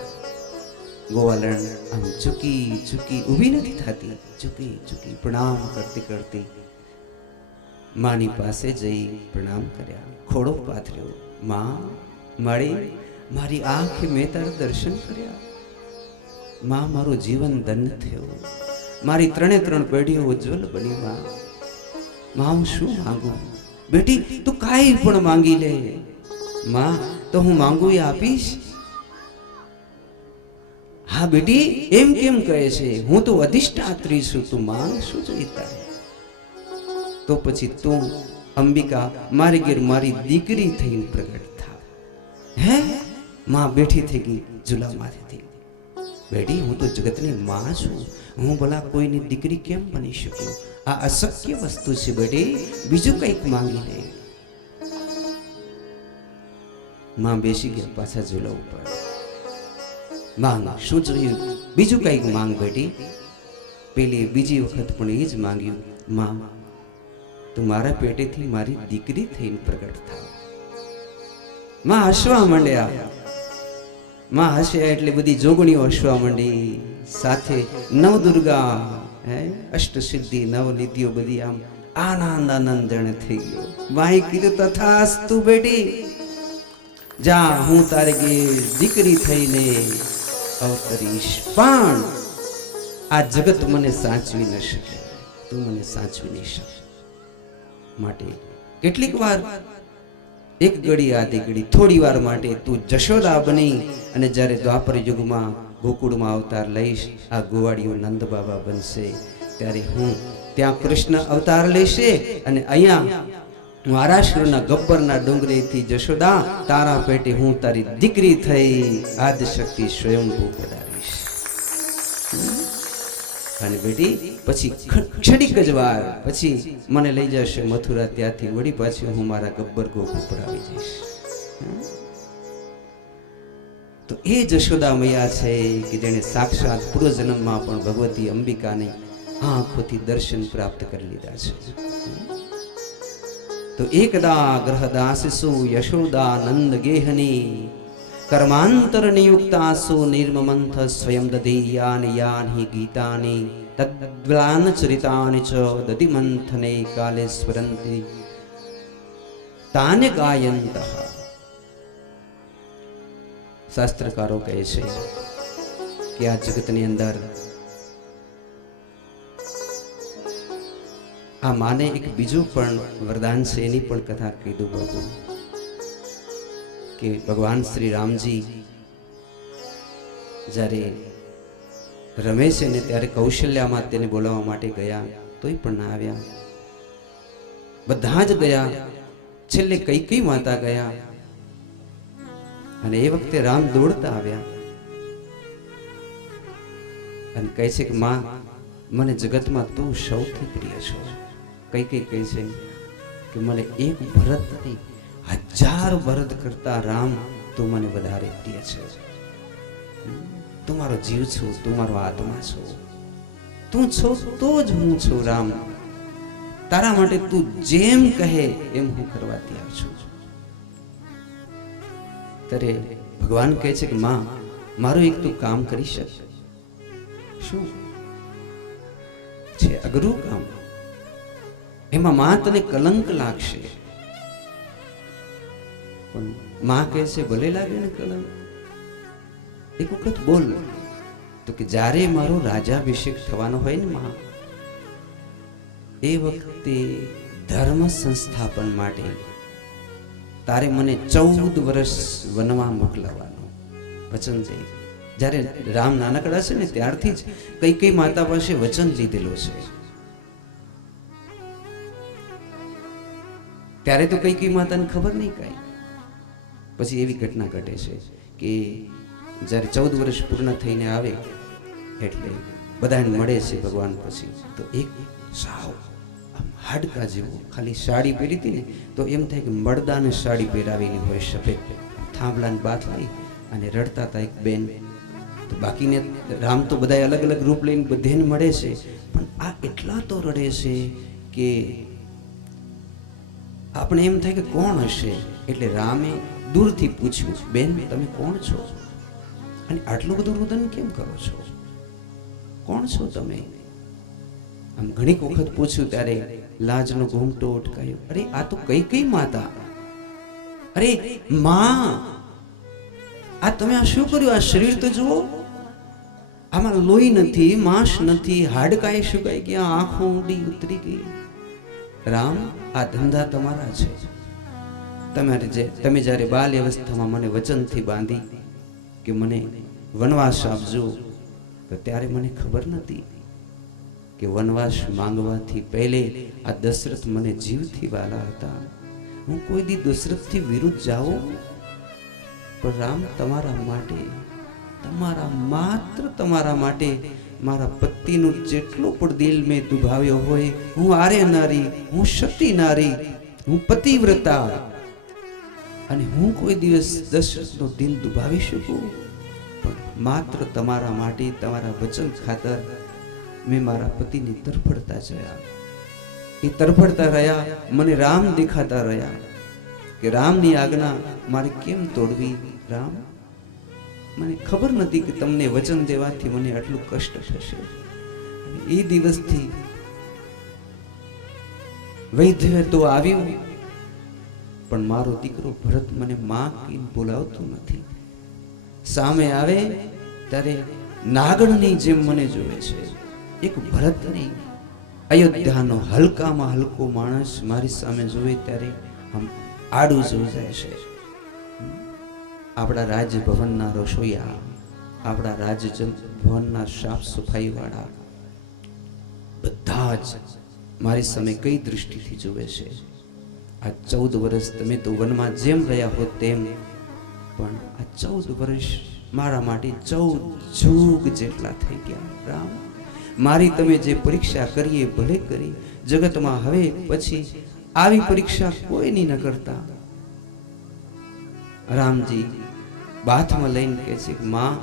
ગોવાલણ આમ ચૂકી ચૂકી ઊભી નથી થતી, ચૂકી ચૂકી પ્રણામ કરતી કરતી માની પાસે જઈ પ્રણામ કર્યા, ખોડો પાથર્યો. માં, મળી, મારી આંખે મેં તારા દર્શન કર્યા. માં, મારું જીવન ધન્ય થયું, મારી ત્રણે ત્રણ પેઢીઓ ઉજ્જવલ બની. માં, હું શું માંગુ? બેટી, તું કાંઈ પણ માંગી લે. માં, તો હું માંગુ એ આપીશ. હા બેટી, એમ કેમ કહે છે? હું તો અધિષ્ઠાત્રી છું, તું માંગ શું જોઈએ તારે? તો પછી તું અંબિકા મારી ઘેર મારી દીકરી થઈને પ્રગટ થા. હે? માં બેઠી થઈ ગઈ ઝુલામાંથી. બેટી, હું તો જગતની માં છું, હું ભલા કોઈની દીકરી કેમ બની શકું? આ અશક્ય વસ્તુ છે બેટી, બીજું કંઈક માંગી લે. માં બેસી ગયા પાછા ઝુલા ઉપર. માંગ શું જોયું? બીજું કંઈક માંગ બેટી. પેલી બીજી વખત પણ એ જ માંગ્યું. માં, તું મારા પેટેથી મારી દીકરી થઈને પ્રગટ થાવ. માં હસવા માંડ્યા. માં હસ્યા એટલે બધી જોગણીઓ હસવા માંડી. સાથે નવદુર્ગા, અષ્ટસિદ્ધિ, નવનિધિઓ બધી આમ આનંદ આનંદ જાણે થઈ ગયો. માએ કીધું, તથાસ્તુ બેટી, જા, હું તારે ઘેર દીકરી થઈને અવતરીશ, પણ આ જગત મને સાચવી ન શકે, તું મને સાચવી નહીં શકે. માટે કેટલીક વાર, એક ઘડી આધી ઘડી, થોડી વાર માટે તું જશોદા બની અને જ્યારે દ્વાપર યુગમાં ગોકુળમાં અવતાર લઈશ, આ ગોવાળીઓ નંદ બાબા બનશે, ત્યારે હું ત્યાં કૃષ્ણ અવતાર લેશે અને અહીંયા મહારાષ્ટ્રના ગબ્બરના ડુંગરેથી જશોદા તારા પેટે હું તારી દીકરી થઈ આદિશક્તિ સ્વયંભૂ પધારીશ. અને બેટી, પછી ક્ષણિક જ વાર પછી મને લઈ જશે મથુરા, ત્યાંથી વળી પાછી હું મારા ગબ્બર ગોકુળ પર આવી જઈશ. તો એ જશોદા મૈયા છે કે જેણે સાક્ષાત પૂર્વજન્મમાં પણ ભગવતી અંબિકાને આંખોથી દર્શન પ્રાપ્ત કરી લીધા છે. તો એકદા ગ્રહદાસુ યશોદા નંદ ગેહની કર્માંતર નિયુક્તાસુ નિર્મમંથ સ્વયં દધેયાન યાનિ ગીતાની તદ્વ્લાન ચરિતાનિ ચ દધિમંથને કાલે સ્વરંતિ તાને ગાયંતઃ. શાસ્ત્રકારો કહે છે કે આ જગતની અંદર આ માને એક બીજું પણ વરદાન છે, એની પણ કથા કીધું બાબુ કે ભગવાન શ્રી રામજી જ્યારે રમે છે ને ત્યારે કૌશલ્યામાં તેને બોલાવવા માટે ગયા, તોય પણ ના આવ્યા. બધા જ ગયા, છેલ્લે કૈકેયી માતા ગયા અને એ વખતે રામ દોડતા આવ્યા અને કહે છે કે માં, મને જગતમાં તું સૌથી પ્રિય છો. કૈકેયી કહે છે કે મને એક ભરત નથી, 1000 ભરત કરતા રામ તું મને વધારે પ્રિય છે. તું મારો જીવ છો, તું મારો આત્મા છો, તું છો તો જ હું છું. રામ, તારા માટે તું જેમ કહે એમ હું કરવા તૈયાર છું. ત્યારે ભગવાન કહે છે કે માં, મારું એક તું કામ કરી શક. શું છે? અઘરું કામ. એમાં માં તને કલંક લાગશે, પણ માં કહે છે ભલે લાગે ને કલંક, એક વખત બોલ. તો કે જ્યારે મારો રાજાભિષેક થવાનો હોય ને માં, એ વખતે ધર્મ સંસ્થાપન માટે તારે મને 14 વર્ષ વનમાં મોકલાવાનો વચન છે. જ્યારે રામ નાનકડા છે ને ત્યારથી જ કઈ માતા પાસે વચન લીધેલો છે. ત્યારે તો કઈ માતાને ખબર નહીં કાંઈ. પછી એવી ઘટના ઘટે છે કે જ્યારે 14 વર્ષ પૂર્ણ થઈને આવે એટલે બધાને મળે છે ભગવાન. પછી તો એક સાવ આમ હાડકા જેવું ખાલી સાડી પહેરી હતી ને, તો એમ થાય કે મળદાને સાડી પહેરાવેલી હોય, સફેદ થાંભલાને બાથ લઈ અને રડતા હતા એક બેન. તો બાકીને રામ તો બધા અલગ અલગ રૂપ લઈને બધાને મળે છે, પણ આ એટલા તો રડે છે કે આપણે એમ થાય કે કોણ હશે. એટલે રામે દૂરથી પૂછ્યું, બેન તમે કોણ છો અને આટલું બધું રુદન કેમ કરો છો? કોણ છો તમે? આમ ઘણી વખત પૂછ્યું ત્યારે લાજનો ઘૂમટો ઉઠકાયો. અરે આ તો કઈ માતા, અરે માં, આ તમે આ શું કર્યું? આ શરીર તો જુઓ, આમાં લોહી નથી, માંસ નથી, હાડકાએ સુકાઈ ગયા, આંખો ઊંડી ઉતરી ગઈ. રામ, આ ધંધા તમારા છે. તમે જ્યારે બાલ્ય અવસ્થામાં મને વચનથી બાંધી કે મને વનવાસ આપજો, તો ત્યારે મને ખબર નથી કે વનવાસ માંગવાથી પહેલે આ દશરથ મને જીવથી વાલા હતા. હું કોઈ દી દશરથથી વિરુદ્ધ જાઉં, પણ રામ તમારા માટે, માત્ર તમારા માટે મારા પતિનું જેટલો પણ દિલ મેં દુભાવ્યો હોય, હું આર્ય નારી, હું સતી નારી, હું પતિવ્રતા, અને હું કોઈ દિવસ દશરથનો દિલ દુભાવી શકું? પણ માત્ર તમારા માટે, તમારા વચન ખાતર મેં મારા પતિને તરફડતા જયા. એ તરફડતા રહ્યા, મને રામ દેખાતા રહ્યા કે રામની આજ્ઞા મારે કેમ તોડવી? રામ, મને ખબર નથી કે તમને વચન દેવાથી મને આટલું કષ્ટ થશે. એ દિવસથી વૈદ્ય તો આવ્યું, પણ મારો દીકરો ભરત મને માં કહીને બોલાવતો નથી. સામે આવે ત્યારે નાગણની જેમ મને જોવે છે. એક ભરત નહીં, અયોધ્યાનો હલકામાં હલકો માણસ મારી સામે જોવે ત્યારે આમ આડું જોઈ જાય છે. આપણા રાજભવનના રસોઈયા, આપણા રાજભવનના સાફ સફાઈ વાળા બધા જ મારી સામે કઈ દૃષ્ટિથી જોવે છે? આ 14 વર્ષ તમે તો વનમાં જેમ રહ્યા હો તેમ, પણ આ 14 વર્ષ મારા માટે 14 યુગ જેટલા થઈ ગયા. રામ, મારી તમે જે પરીક્ષા કરીએ ભલે કરી, જગતમાં હવે પછી આવી પરીક્ષા કોઈની ન કરતા. રામજી બાથમાં લઈને કહે છે કે માં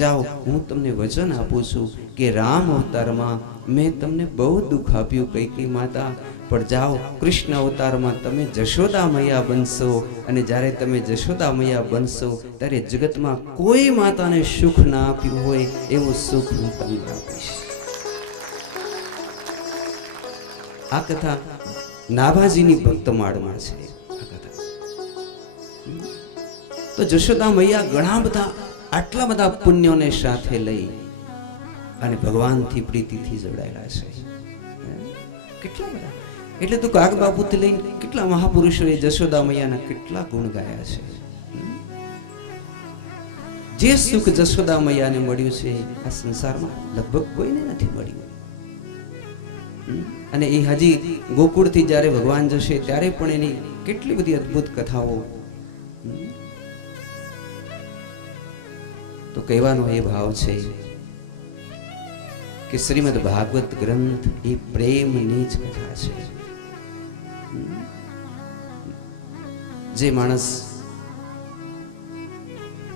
જાઓ, હું તમને વચન આપું છું કે રામ અવતારમાં મેં તમને બહુ દુઃખ આપ્યું કૈકેયી માતા, પણ જાઓ કૃષ્ણ અવતારમાં તમે જશોદા મૈયા બનશો, અને જ્યારે તમે જશોદા મૈયા બનશો ત્યારે જગતમાં કોઈ માતાને સુખ ના આપ્યું હોય એવું સુખ હું તમને આપીશ. આ કથા નાભાજીની ભક્તમાળમાં છે. આ કથા તો જશોદા મૈયા ઘણા બધા આટલા બધા પુણ્યોને સાથે લઈ અને ભગવાનથી પ્રીતિથી જોડાયેલા છે. કેટલા બધા, એટલે તો કાગ બાપુથી લઈને કેટલા મહાપુરુષોએ જશોદા મૈયાના કેટલા ગુણ ગાયા છે. જે સુખ જશોદા મૈયાને મળ્યું છે આ સંસારમાં લગભગ કોઈને નથી મળ્યું. અને એ હજી ગોકુળથી જ્યારે ભગવાન જશે ત્યારે પણ એની કેટલી બધી અદ્ભુત કથાઓ. તો કહેવાનો એ ભાવ છે કે શ્રીમદ ભાગવત ગ્રંથ એ પ્રેમની જ કથા છે. જે માણસ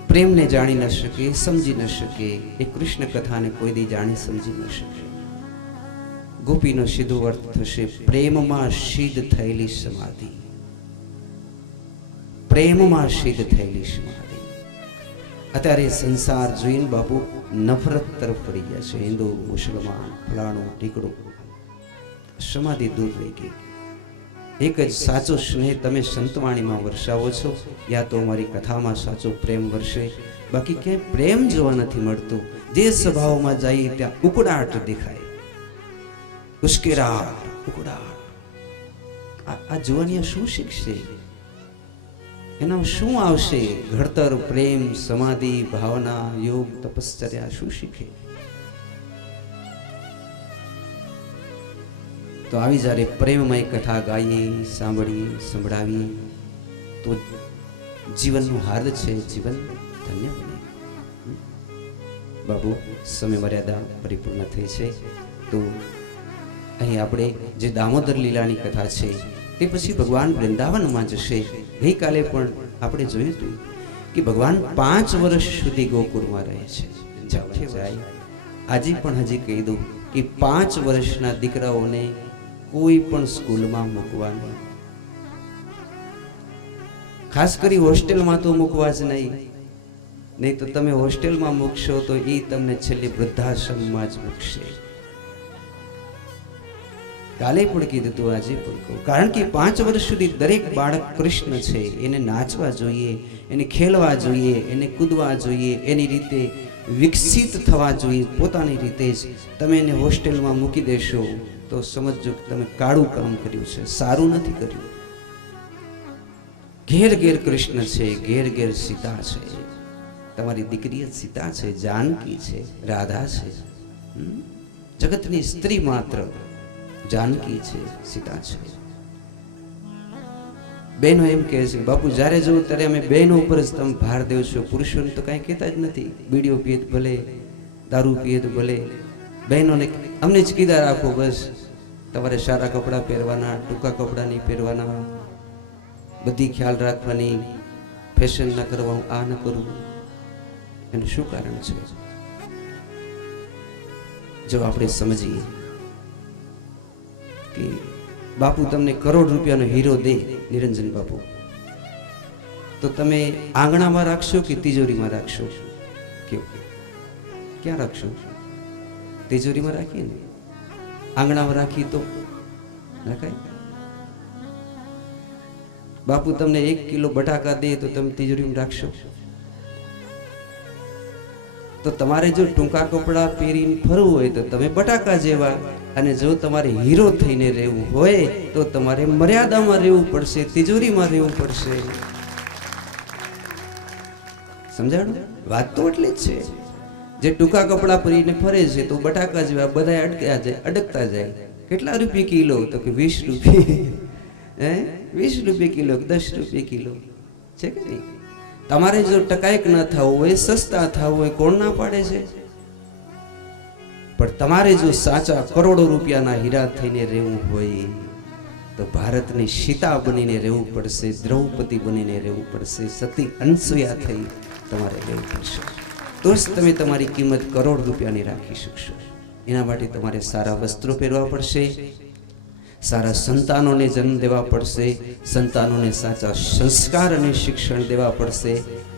પ્રેમને જાણી ન શકે, સમજી ન શકે, એ કૃષ્ણ કથાને કોઈ દી જાણી સમજી ન શકે. ગોપીનો સીધો અર્થ થશે પ્રેમમાં સિદ્ધ થયેલી સમાધિ. પ્રેમમાં સિદ્ધ થયેલી સમાધિ. અત્યારે સંસાર જોઈને બાપુ નફરત તરફ પડી ગયા છે. હિન્દુ, મુસલમાન, ફલાણું ઢીકડું, સમાધિ દૂર રહી ગઈ. એક જ સાચો સ્નેહ તમે સંતવાણીમાં વરસાવો છો, યા તો અમારી કથામાં સાચો પ્રેમ વરસે. બાકી ક્યાંય પ્રેમ જોવા નથી મળતો. જે સભાઓમાં જઈએ ત્યાં ઉકળાટ દેખાય, ઉશ્કેરાટ, ઉકળાટ. આ જુવાનિયા શું શીખશે? એના શું આવશે? ઘડતર, પ્રેમ, સમાધિ, ભાવના, યોગ, તપશ્ચર્યા શું શીખે? તો આવી જ્યારે પ્રેમમય કથા ગાઈએ, સાંભળીએ, સંભળાવીએ તો જીવનનું હાર્દ છે, જીવન ધન્ય બને. બાબુ, સમય મર્યાદા પરિપૂર્ણ થઈ છે. તો અહીં આપણે જે દામોદર લીલાની કથા છે તે પછી ભગવાન વૃંદાવનમાં જશે. ગઈકાલે પણ આપણે જોયું હતું કે ભગવાન 5 વર્ષ સુધી ગોકુળમાં રહે છે. જાય આજે પણ હજી કહી દઉં કે 5 વર્ષના દીકરાઓને કોઈ પણ સ્કૂલમાં મૂકવા નહીં. ખાસ કરી હોસ્ટેલમાં તો મૂકવા જ નહીં તો તમે હોસ્ટેલમાં મૂકશો તો એ તમને છેલ્લે વૃદ્ધાશ્રમમાં જ મૂકશે. કાલે પણ કીધું હતું, આજે પણ કહું. કારણ કે 5 વર્ષ સુધી દરેક બાળક કૃષ્ણ છે. એને નાચવા જોઈએ, એને ખેલવા જોઈએ, એને કૂદવા જોઈએ, એની રીતે વિકસિત થવા જોઈએ. પોતાની રીતે જ તમે એને હોસ્ટેલમાં મૂકી દેશો તો સમજો કે તમે કાળું કામ કર્યું છે, સારું નથી કર્યું. ઘેર ઘેર કૃષ્ણ છે, ઘેર ઘેર સીતા છે. તમારી દીકરી જ સીતા છે, જાનકી છે, રાધા છે. જગતની સ્ત્રી માત્ર જાનકી છે, સીતા છે. બહેનો એમ કહે છે, બાપુ જ્યારે જોઉં ત્યારે અમે બહેનો ઉપર જ તમે ભાર દેવ છો, પુરુષોને તો કાંઈ કહેતા જ નથી. બીડીઓ પીએ તો ભલે, દારૂ પીએ તો ભલે, બહેનોને અમને જ કીધા રાખો. બસ તમારે સારા કપડાં પહેરવાના, ટૂંકા કપડાં નહીં પહેરવાના, બધી ખ્યાલ રાખવાની, ફેશન ન કરવા, આ ન કરવું. એનું શું કારણ છે? જો આપણે સમજીએ કે બાપુ તમને કરોડ રૂપિયાનો હીરો દે, નિરંજન બાપુ, તો તમે આંગણામાં રાખશો કે તિજોરીમાં રાખશો? ક્યાં રાખશો? તિજોરીમાં રાખીએ ને. આંગણામાં રાખી તો નાખાય. બાપુ તમને 1 કિલો બટાકા દે તો તમે તિજોરીમાં રાખશો? તો તમારે જો ટૂંકા કપડા પહેરીને ફરવું હોય તો તમે બટાકા જેવા, અને જો તમારે હીરો થઈને રહેવું હોય તો તમારે મર્યાદામાં રહેવું પડશે, તિજોરીમાં રહેવું પડશે. સમજાણું? વાત તો એટલી જ છે. જે ટૂંકા કપડા પહેરીને ફરે છે તો બટાકા જેવા બધા અડકતા જાય. કેટલા રૂપિયા કિલો? તો કે 20 રૂપિયા. 20 રૂપિયા કિલો, 10 રૂપિયા કિલો છે કે નહીં? તમારે જો ટકાયક ન થવું હોય, સસ્તા થવું હોય, કોણ ના પાડે છે? પણ તમારે જો સાચા કરોડો રૂપિયાના હીરા થઈને રહેવું હોય તો ભારતની સીતા બનીને રહેવું પડશે, દ્રૌપદી બનીને રહેવું પડશે, સતી અનસુયા થઈ તમારે રહેવું પડશે. તો જ તમે તમારી કિંમત કરોડ રૂપિયાની રાખી શકશો. એના માટે તમારે સારા વસ્ત્રો પહેરવા પડશે, સારા સંતાનોને જન્મ દેવા પડશે, સંતાનોને સાચા સંસ્કાર અને શિક્ષણ દેવા પડશે.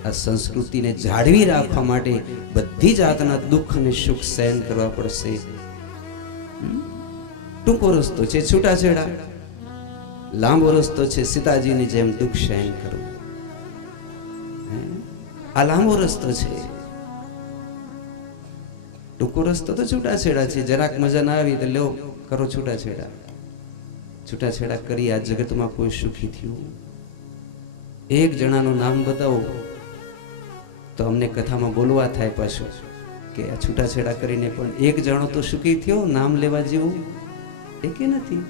આ સંસ્કૃતિને જાળવી રાખવા માટે બધી જાતના દુઃખ અને સુખ સહન કરવા પડશે. ટૂંકો રસ્તો છે છૂટાછેડા, લાંબો રસ્તો છે સીતાજીની જેમ દુઃખ સહન કરવું. આ લાંબો રસ્તો છે. ટૂંકો રસ્તો તો છૂટાછેડા છે. જરાક મજા ના આવી તો લો કરો છૂટાછેડા. છૂટાછેડા કરી આ જગતમાં કોઈ સુખી થયું? એક જણાનું નામ બતાવો તો અમને કથામાં બોલવા થાય પાછું કે આ છૂટાછેડા કરીને પણ એક જણો તો સુખી થયો, નામ લેવા જેવું એકે નથી.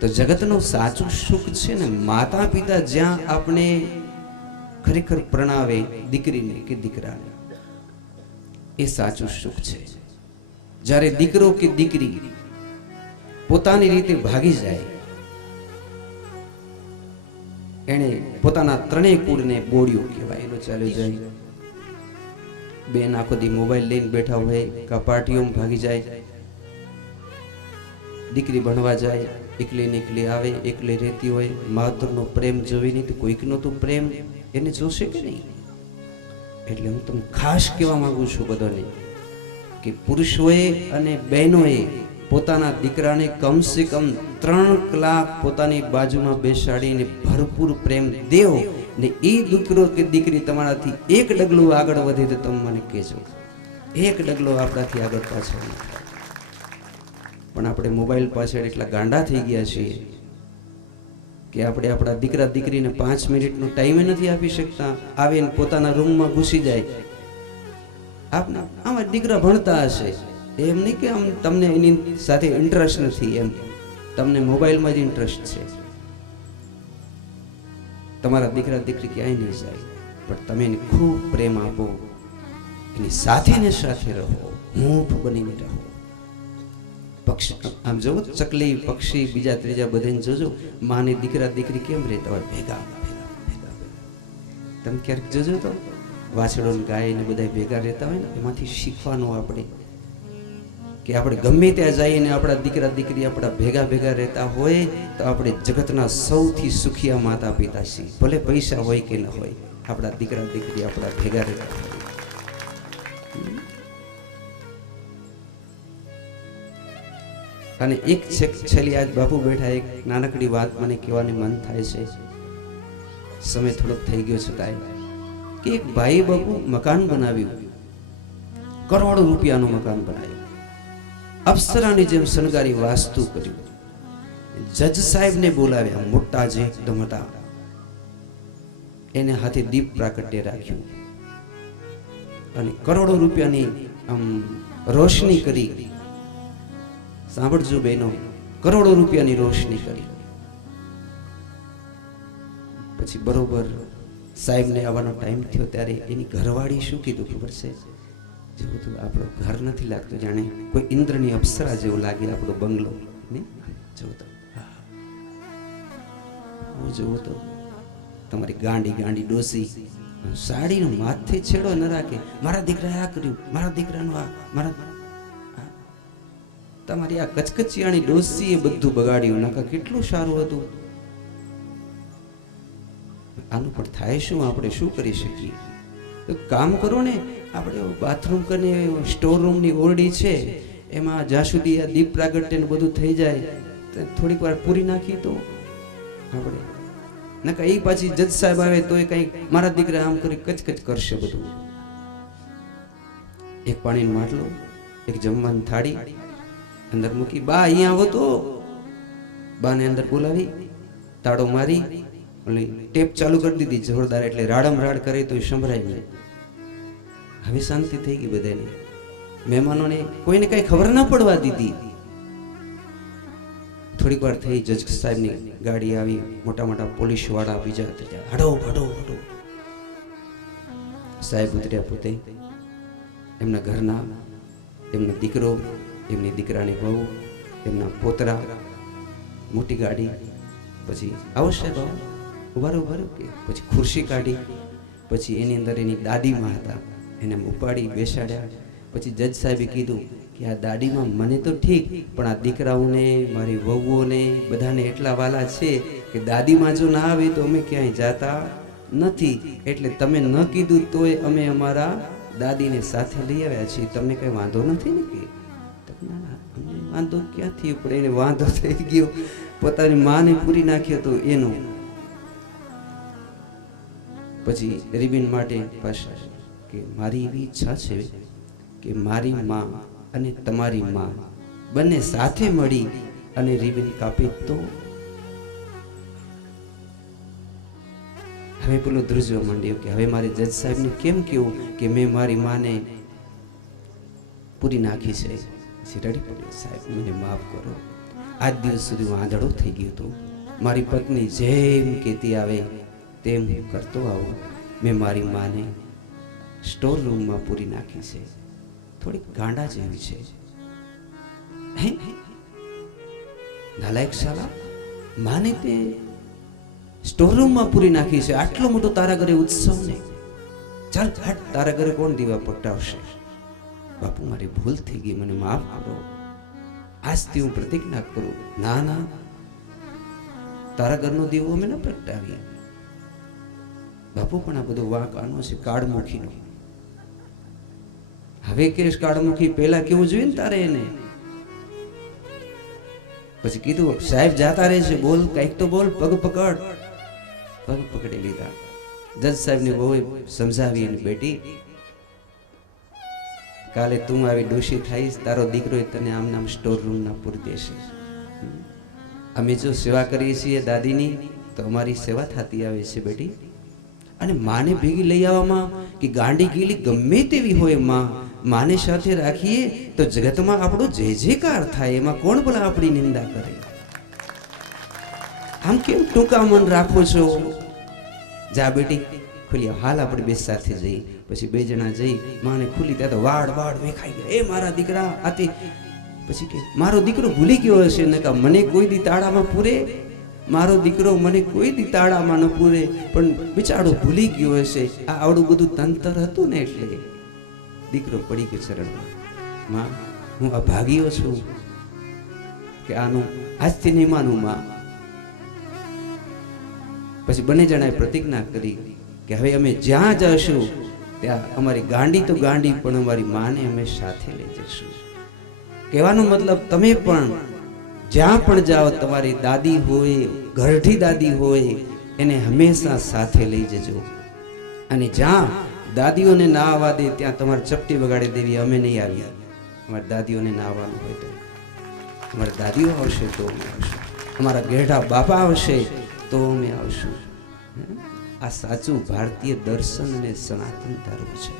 તો જગતનું સાચું સુખ છે ને માતા પિતા જ્યાં આપણે ખરેખર પ્રણાવે દીકરીને કે દીકરાને, એ સાચું સુખ છે. જ્યારે દીકરો કે દીકરી પોતાની રીતે ભાગી જાય, એને પોતાના ત્રણેય કુળને બોડિયો કહેવાય, ચાલ્યો જાય. બેન આખો દી મોબાઈલ લઈને બેઠા હોય, કા પાર્ટીઓમાં ભાગી જાય, દીકરી ભણવા જાય, એકલી ને એકલી આવે, એકલી રહેતી હોય, માધુરનો પ્રેમ જોઈ નહીં તો કોઈકનો તો પ્રેમ એને જોશે કે નહીં. એટલે હું તમને ખાસ કહેવા માંગુ છું બધાને કે પુરુષોએ અને બહેનોએ પોતાના દીકરાને કમસે કમ 3 કલાક પોતાની બાજુમાં બેસાડીને ભરપૂર પ્રેમ દેવ ને એ દીકરો કે દીકરી તમારાથી એક ડગલું આગળ વધે તો તમે મને કહેજો. એક ડગલો આપણાથી આગળ પાછળ ન થાય. પણ આપણે મોબાઈલ પાછળ એટલા ગાંડા થઈ ગયા છીએ કે આપણે આપણા દીકરા દીકરીને 5 મિનિટનો ટાઈમ નથી આપી શકતા. આવીને પોતાના રૂમમાં ઘૂસી જાય. આપના આમાં દીકરા ભણતા હશે, એમ નહીં કે આમ તમને એની સાથે ઇન્ટરેસ્ટ નથી, એમ તમને મોબાઈલમાં જ ઇન્ટરેસ્ટ છે. તમારા દીકરા દીકરી ક્યાંય નહીં જાય, પણ તમે એને ખૂબ પ્રેમ આપો, એની સાથે ને સાથે રહો, હૂંફ બનીને રહો. પક્ષી આમ જોવો, ચકલી પક્ષી બીજા ત્રીજા બધાને જોજો, માને દીકરા દીકરી કેમ રહેતા હોય ભેગા ભેગા ભેગા ભેગા. તમે ક્યારેક જોજો તો વાછડો ને ગાય ને બધા ભેગા રહેતા હોય ને, એમાંથી શીખવાનું આપણે કે આપણે ગમે ત્યાં જઈએ ને આપણા દીકરા દીકરી આપણા ભેગા ભેગા રહેતા હોય તો આપણે જગતના સૌથી સુખિયા માતા પિતા છીએ. ભલે પૈસા હોય કે ન હોય, આપણા દીકરા દીકરી આપણા ભેગા રહેતા હોય. અને એક છેલ્લી આજ બાપુ બેઠા, એક નાનકડી વાત મને કહેવાની મન થાય છે, સમય થોડોક થઈ ગયો છતાંય, કે એક ભાઈ બાપુ મકાન બનાવ્યું, કરોડો રૂપિયાનું મકાન બનાવ્યું, અપ્સરાની જેમ શણગારી વાસ્તુ કર્યું, જજ સાહેબને બોલાવ્યા, મોટા જે એકદમ હતા, એને હાથે દીપ પ્રાકટ્ય રાખ્યું અને કરોડો રૂપિયાની આમ રોશની કરી. સાંભળજો બહેનો, કરોડો રૂપિયાની રોશની કરી. પછી બરોબર સાહેબને આવવાનો ટાઈમ થયો ત્યારે એની ઘરવાળી શું કીધું ખબર છે? જેવું તો આપણો ઘર નથી લાગતું, જાણે કોઈ ઇન્દ્રની અપ્સરા જેવું લાગે આપણો બંગલો. જોવો તો તમારી ગાંડી ગાંડી ડોસી સાડીનો માથે છેડો ન રાખે, મારા દીકરાએ આ કર્યું, મારા દીકરાનું આ, મારા તમારી આ કચકચિયાણી ડોસી એ બધું બગાડ્યું. નાકા કેટલું સારું હતું. આનું પણ થાય શું? આપણે શું કરી શકીએ? તો કામ કરો ને, આપણે બાથરૂમ કરીને સ્ટોર રૂમની ઓરડી છે, એમાં જ્યાં સુધી આ દીપ પ્રાગટ્ય ને બધું થઈ જાય થોડીક વાર પૂરી નાખી તો આપણે નકા એ પાછી જજ સાહેબ આવે તો એ કંઈક મારા દીકરા આમ કરી કચકચ કરશે બધું. એક પાણીનો માટલો, એક જમવાની થાળી અંદર મૂકી, બા અહીંયા આવો તો બાને અંદર બોલાવી, તાળો મારી, ટેપ ચાલુ કરી દીધી જોરદાર, એટલે રાડમ રાડ કરે તો સંભળાય નહીં. હવે શાંતિ થઈ ગઈ બધાને. મહેમાનોને કોઈને કઈ ખબર ના પડવા દીધી. થોડીક વાર થઈ, જજ સાહેબની ગાડી આવી, મોટા મોટા પોલીસ વાળા બીજા ત્રીજા, હડો હડો હડો. સાહેબ ઉતર્યા, પોતે એમના ઘરના, એમનો દીકરો, એમની દીકરાની વહુ, એમના પોતરા, મોટી ગાડી. પછી આવો સાહેબ આવો, ઉભારો કે પછી ખુરશી કાઢી, પછી એની અંદર એની દાદીમાં હતા, એને ઉપાડી બેસાડ્યા. પછી જજ સાહેબે કીધું કે આ દાદીમાં મને તો ઠીક, પણ આ દીકરાઓને, મારી વહુઓને બધાને એટલા વાલા છે કે દાદીમાં જો ના આવે તો અમે ક્યાંય જાતા નથી, એટલે તમે ન કીધું તોય અમે અમારા દાદીને સાથે લઈ આવ્યા છીએ, તમને કઈ વાંધો નથી ને? કે વાંધો ક્યાંથી પડે, એને વાંધો થઈ ગયો, પોતાની માને પૂરી નાખ્યો તો એનો. પછી રિબિન માટે પાછા કે મારી એવી ઈચ્છા છે કે મારી માં અને તમારી માં બંને સાથે મળી અને રિબિન કાપી તો. હવે પેલો ધ્રુજવા માંડ્યો કે હવે મારે જજ સાહેબને કેમ કેવું કે મેં મારી માને પૂરી નાખી છે. રડી પડ્યો, સાહેબ મને માફ કરો, આજ દિવસ સુધી હું આંધળો થઈ ગયો હતો, મારી પત્ની જેમ કહેતી આવે તેમ હું કરતો આવું, મેં મારી માને સ્ટોર રૂમમાં પૂરી નાખી છે. થોડીક ગાંડા જેવી છે, નાલાયક શાલા, માને તે સ્ટોર રૂમમાં પૂરી નાખી છે. આટલો મોટો તારા ઘરે ઉત્સવ ને, ચાલ હટ, તારા ઘરે કોણ દીવા પ્રગટાવશે? બાપુ મારી ભૂલ થઈ ગઈ, મને માફ કરો, આજથી હું પ્રતિજ્ઞા કરું, ના ના તારા ઘરનો દીવો અમે ન પ્રગટાવીએ. બાપુ પણ આ બધો વાંક આનો છે, કાળમુખીનો. હવે કેશ કાળમુખી, પેલા કેવું જોઈએ ને તારે એને. પછી કીધું સાહેબ જાતા રહે છે, બોલ કઈક તો બોલ, પગ પકડ. પગ પકડી લીધા. જજ સાહેબ ની બહુ સમજાવી, બેટી કાલે તું આવી દોષી થઈશ, તારો દીકરો તને આમ નામ સ્ટોર રૂમ ના પૂરી દેશે. અમે જો સેવા કરીએ છીએ દાદીની, તો અમારી સેવા થતી આવે છે બેટી. અને માને ભેગી લઈ આવવામાં કે ગાંડી ગીલી ગમે તેવી હોય, માને સાથે રાખીએ તો જગતમાં આપણો જય જયકાર થાય. એમાં કોણ ભલા આપણી નિંદા કરે? આમ કેમ ટૂંકા મન રાખો છો? જા બેટી ખુલી, હાલ આપણે બે સાથે જઈ. પછી બે જણા જઈ માને ખુલી, ત્યાં તો વાડ વાડ વેખાઈ ગયા. એ મારા દીકરા આતે. પછી કે મારો દીકરો ભૂલી ગયો હશે ને, કા મને કોઈ દી તાળામાં પૂરે, મારો દીકરો મને કોઈ દી તાળામાં ન પૂરે, પણ બિચારો ભૂલી ગયો હશે. આ આવડું બધું તંતર હતું ને, એટલે દીકરો પડી ગયો ચરણમાં. માં હું અભાગીયો છું કે આનું આજથી નહીં માનું માં. પછી બંને જણાએ પ્રતિજ્ઞા કરી કે હવે અમે જ્યાં જશું ત્યાં અમારી ગાંડી તો ગાંડી, પણ અમારી માને અમે સાથે લઈ જશું. કહેવાનો મતલબ તમે પણ જ્યાં પણ જાઓ, તમારી દાદી હોય, ઘરઠી દાદી હોય, એને હંમેશા સાથે લઈ જજો. અને જ્યાં દાદીઓને ના આવવા દે ત્યાં તમારે ચપટી વગાડી દેવી, અમે નહીં આવીએ. અમારી દાદીઓને ના આવવાનું હોય તો અમારી દાદીઓ આવશે તો અમે આવશું, અમારા ગેઢા બાપા આવશે તો અમે આવશું. આ સાચું ભારતીય દર્શન અને સનાતન ધર્મ છે.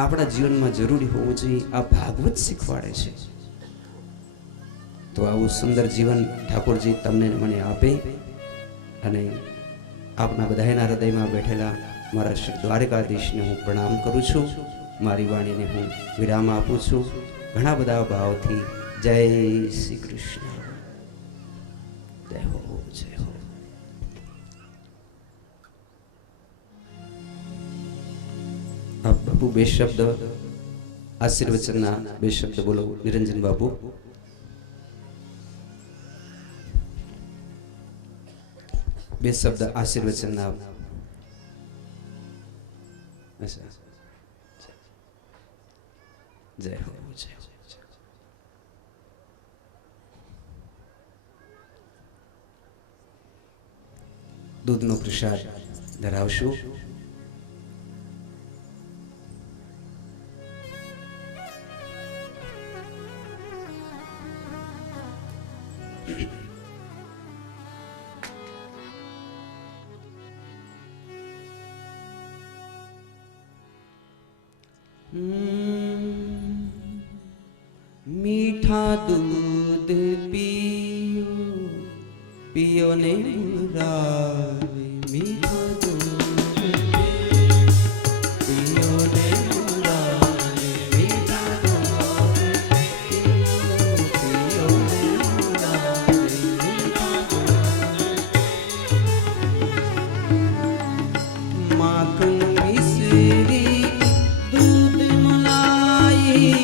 આપણા જીવનમાં જરૂરી હોવું જોઈએ. આ ભાગવત શીખવાડે છે. તો આવું સુંદર જીવન ઠાકોરજી તમને મને આપે. અને આપના બધાના હૃદયમાં બેઠેલા મારા શ્રી દ્વારકાધીશને હું પ્રણામ કરું છું. મારી વાણીને હું વિરામ આપું છું. ઘણા બધા ભાવથી જય શ્રી કૃષ્ણ. જય હો, જય હો. આપ બાપુ બે શબ્દ આશીર્વચનના બે શબ્દ બોલો. નિરંજન બાપુ બે શબ્દ આશીર્વચનના. જય હો, જય હો. દૂધનો પ્રસાદ ધરાવશું. मीठा दूध पियो पियो ने मुरारे. मीठा दूध पियो ने मुरारे. मीठा दूध पियो ने मुरारे. मीठा दूध माखन मिश्री दूध मलाई.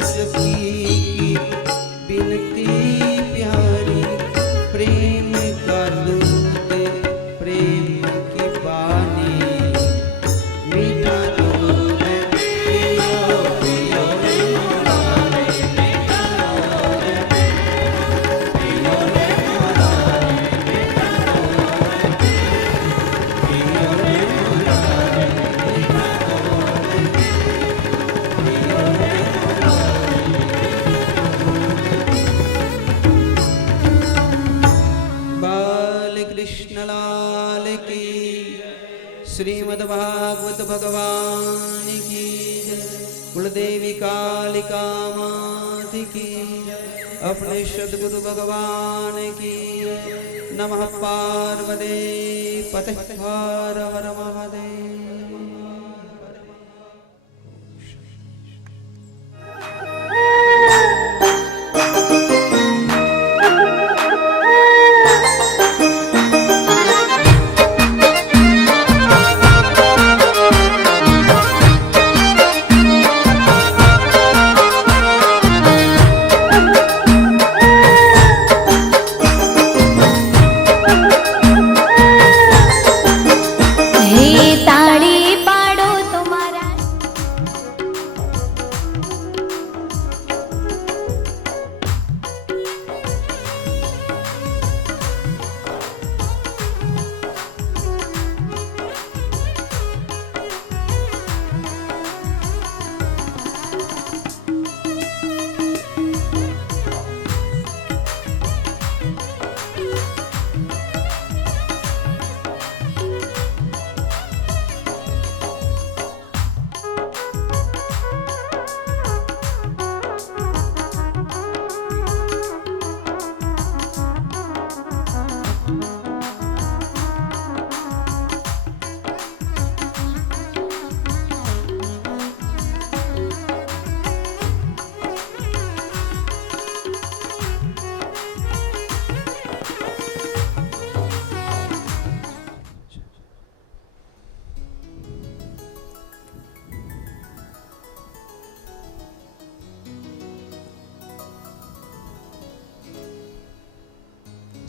सखी की बिनती प्यारी, प्रेम का दूध प्रेम की पानी, मीठा दूध पियो पियो रे मुरारी, मीठा दूध पियो रे मुरारी, मीठा दूध पियो रे मुरारी, मीठा दूध पियो रे बाल कृष्ण लाल की, श्रीमद् भागवत भगवान की जय। कुलदेवी कालिका मात की जय। अपने सद्गुरु भगवान की जय। नमः पार्वती पते हर हर महादेव।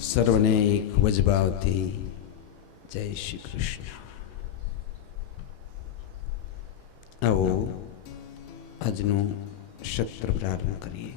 सर्वने एक वजभावથી જય શ્રી કૃષ્ણ। આવો આજનું સત્ર પ્રારંભ કરીએ।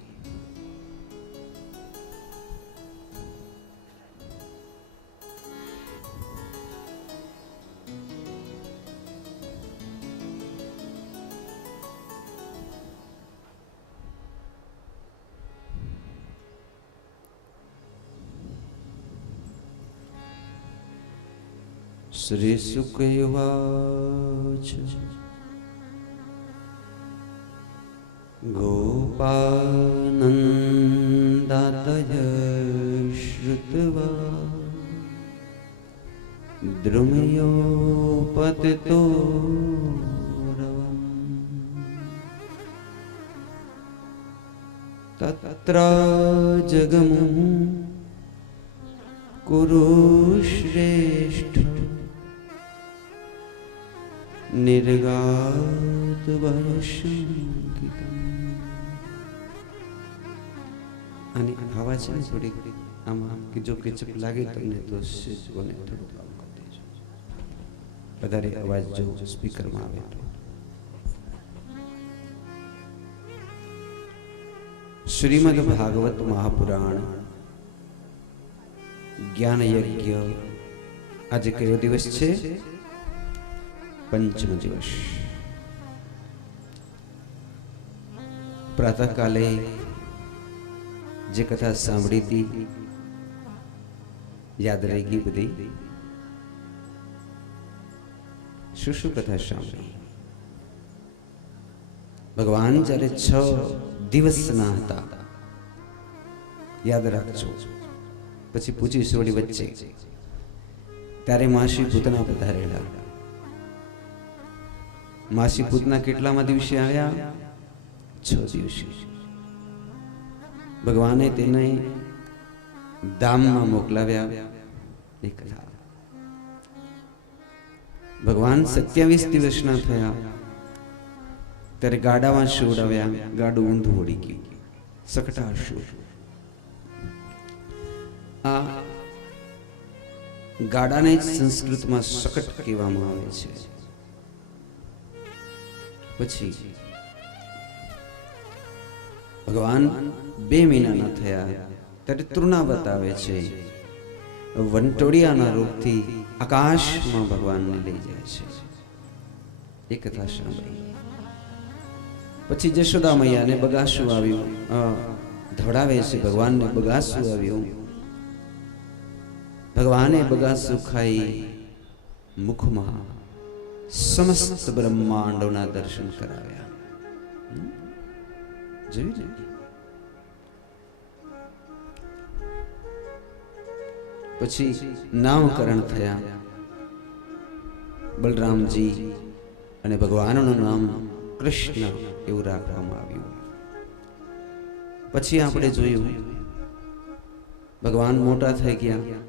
श्री सुखवाच गोपानन्दातय श्रुत्वा द्रुमयो पतितो रवम् तत्र जगमु कुरुश्रेष्ठ निर्गात वयशंकितम्। અને આવા છે ને થોડી આમાં કે જો કેચપ લાગે તમને તો સ્વિચને થોડું કામ કરી દેજો, વધારે અવાજ જો સ્પીકરમાં આવે તો। શ્રીમદ ભાગવત મહાપુરાણ જ્ઞાન યજ્ઞ આજે કયો દિવસ છે? पंचम दिवस। प्रातः काले जे कथा सांभળી थी याद रहेगी बधी? શું કથા સાંભળી? ભગવાન જ્યારે 6 દિવસના હતા, યાદ રાખજો। પછી પૂછી સોડી વચ્ચે ત્યારે માસી પૂતના પધારેલા। मासी पूतना केटलामा दिवसे आया? 6 दिवसे। भगवाने तेने धाममां मोकलाव्या। एक कथा भगवान 27 दिवसना थया ત્યારે ગાડામાં શોડાવ્યા, ગાડું ઊંધું વળી ગયું, સકટાસુર. આ ગાડાને જ સંસ્કૃતમાં શકટ કહેવામાં આવે છે. પછી ભગવાન 2 મહિનાના થયા ત્યારે તૃણાવત આવે છે. વંટોળિયાના રૂપથી આકાશમાં ભગવાનને લઈ જાય છે. એ કથા સાંભળી. પછી જશોદા મૈયાને બગાસું આવ્યું, ધવડાવે છે ભગવાનને બગાસું આવ્યું. ભગવાને બગાસું ખાઈ મુખમાં સમસ્ત બ્રહ્માંડોના દર્શન કરાવ્યા. જોયું ને? પછી નામકરણ થયા. બલરામજી અને ભગવાનનું નામ કૃષ્ણ એવું રાખવામાં આવ્યું. પછી આપણે જોયું ભગવાન મોટા થઈ ગયા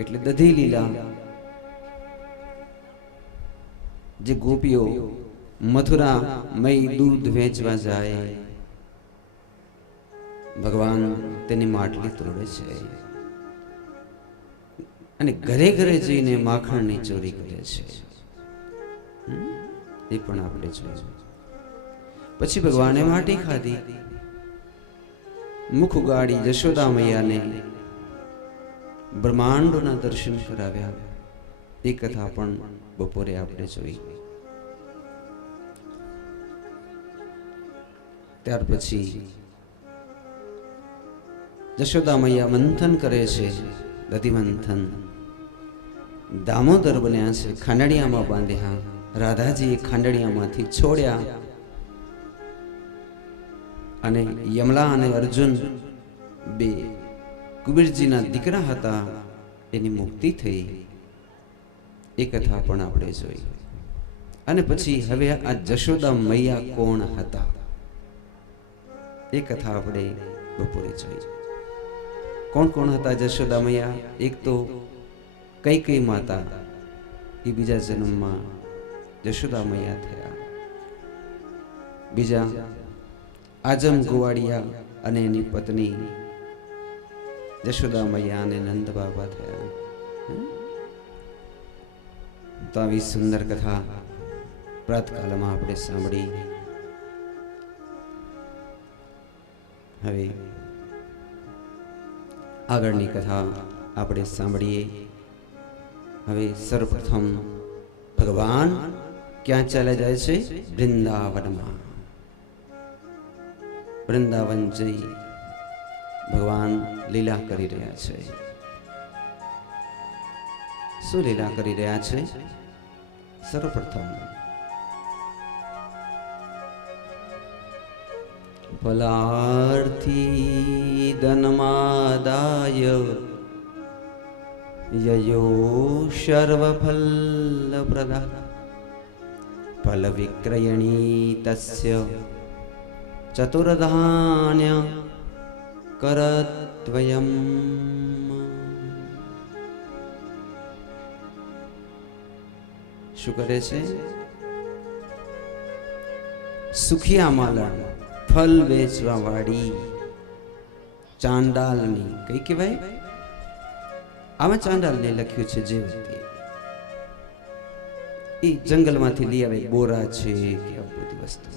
એટલે દધી લીલા, જે ગોપીઓ મથુરા મય દૂધ વેચવા જાય, ભગવાન તેની માટલી તોડે છે અને ઘરે ઘરે જઈને માખણની ચોરી કરે છે. એ પણ આપણે જોયું. પછી ભગવાને માટી ખાધી, મુખ ઉગાડી જશોદા મૈયાને બ્રહ્માંડોના દર્શન કરાવ્યા. એ કથા પણ બપોરે આપણે જોઈ. ત્યાર પછી જશોદા મૈયા મંથન કરે છે, દધી મંથન. દામોદર બન્યા છે, ખાંડણિયામાં બાંધ્યા. રાધાજીએ ખાંડણિયામાંથી છોડ્યા અને યમલા અને અર્જુન બે કુબેરજીના દીકરા હતા, એની મુક્તિ થઈ. એ કથા પણ આપણે જોઈ. અને પછી હવે આ જશોદા મૈયા કોણ હતા એ કથા આપણે બપોરે જોઈ. કોણ કોણ હતા જશોદા મૈયા? એક તો કૈકેયી માતા, એ બીજા જન્મમાં જશોદા મૈયા થયા. બીજા આજમ ગોવાળિયા અને એની પત્ની જશોદા મૈયા અને નંદ બાબા થયા. તો આવી સુંદર કથા પ્રાતકાલમાં આપણે સાંભળી. હવે આગળની કથા આપણે સાંભળીએ. હવે સર્વપ્રથમ ભગવાન ક્યાં ચાલ્યા જાય છે? વૃંદાવનમાં. વૃંદાવન જઈ ભગવાન લીલા કરી રહ્યા છે. શું લીલા કરી રહ્યા છે? સર્વપ્રથમ ફલાર્થી ધનમાદાય યયો સર્વફલપ્રદઃ ફલ વિક્રયણી તસ્ય ચતુર્ધાન્ય કરદ્વયમ. શું કરે છે? સુખિયા માલણ, ફલ વેચવા વાળી ચાંડાલની, કઈ કહેવાય? આમાં ચાંડાલને લખ્યું છે જે વ્યક્તિ એ જંગલમાંથી લઈ આવે, બોરા છે કે આ બધી વસ્તુ.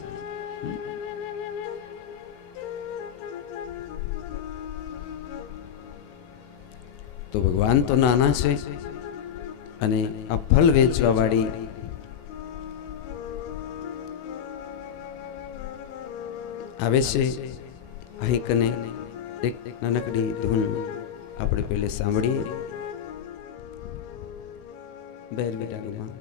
તો ભગવાન તો નાના છે અને આ ફલ વેચવા વાળી આવે છે. અહીં કને એક નાનકડી ધૂન આપણે પહેલે સાંભળીએ. બેર બેટામાં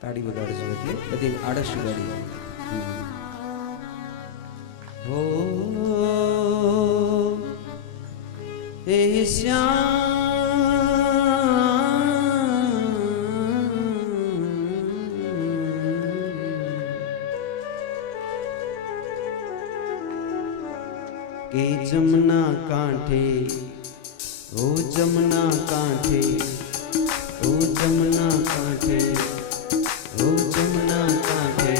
તાળી વગાડજો એટલે બધી આળસ ઉગાડી. હો હે શ્યામ કે जमुना कांठे, ओ जमुना कांठे, ओ जमुना कांठे, ओ जमुना कांठे,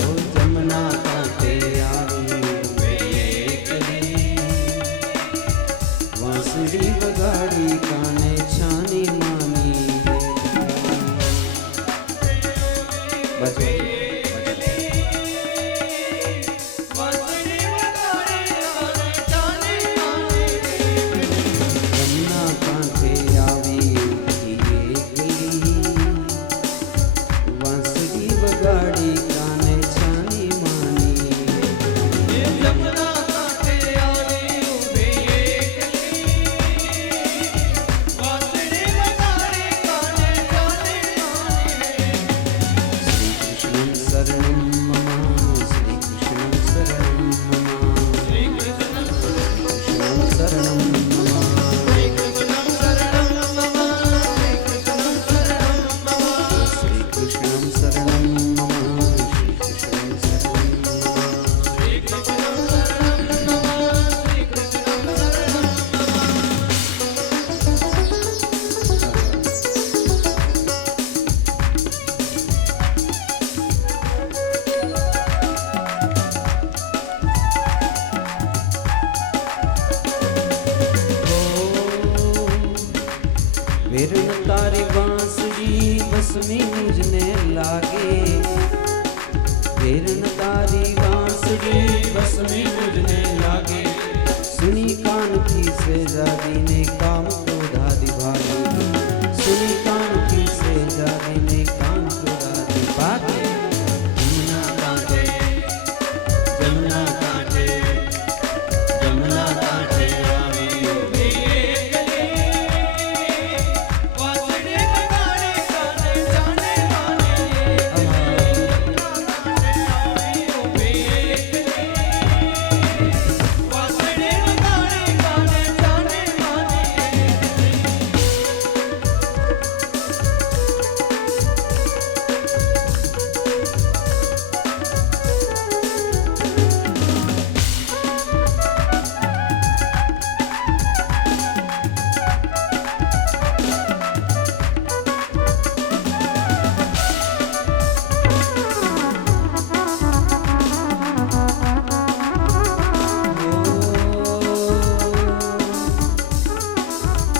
ओ जमुना कांठे आवी वांसुरी वगाड़ी काने छानी मानी। बच विरन तारी बांसुरी बस में मुझने लागे, विरन तारी बांसुरी बस में मुझने लागे। सुनी कान की शहजादी ने काम क्रोधा दिभागे, सुनी कान की शहजादी ने काम क्रोधा दिभागे। जमुना कांठे, जमुना कांठे, जमुना कांठे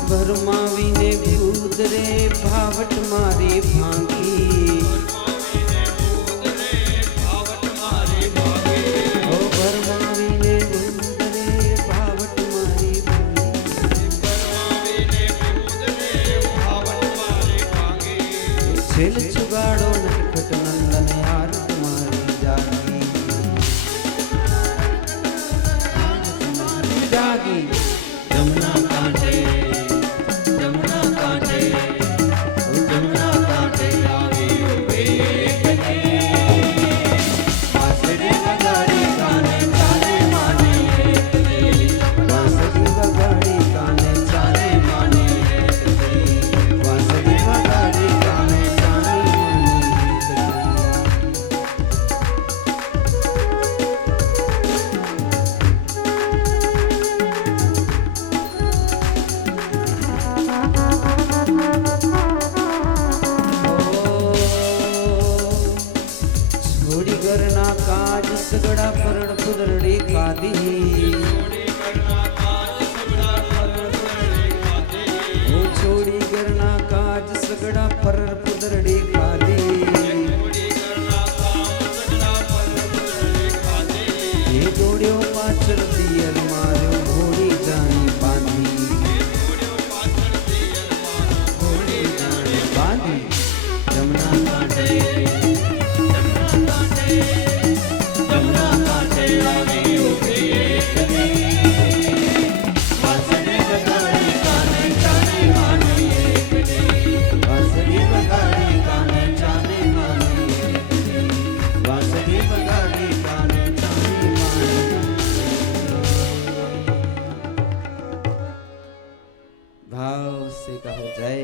भरमावी ने भूत रे भावट मारे भांगी, ओ भरमावी ने भूत रे भावट मारे भांगी। छिल छुगाड़ो नटखट नंदन यार तुम्हारी जागी, जागी। जमुना कांठे, जमुना कांठे, ओ जमुना कांठे आवी बेकली। वांसुरी वगाड़ी काने चाले माने एकली, वांसुरी वगाड़ी काने चाले माने एकली, वांसुरी वगाड़ी काने चाले माने छोड़ी करना काज सगड़ा परड़ पुदरड़ी खादी, ओ छोड़ी करना काज सगड़ा परड़ पुदरड़ी खादी। ये दौड़ियो पाछड़ दियर मारियो घोड़ी जानी बांधी, घोड़ी जानी बांधी। जमुना कांठे, जमुना कांठे आवी बेकली, वांसुरी वगाड़ी काने चाले माने एकली, वांसुरी वगाड़ी काने चाले माने एकली, वांसुरी वगाड़ी काने चाले माने। भाव से कहो जय।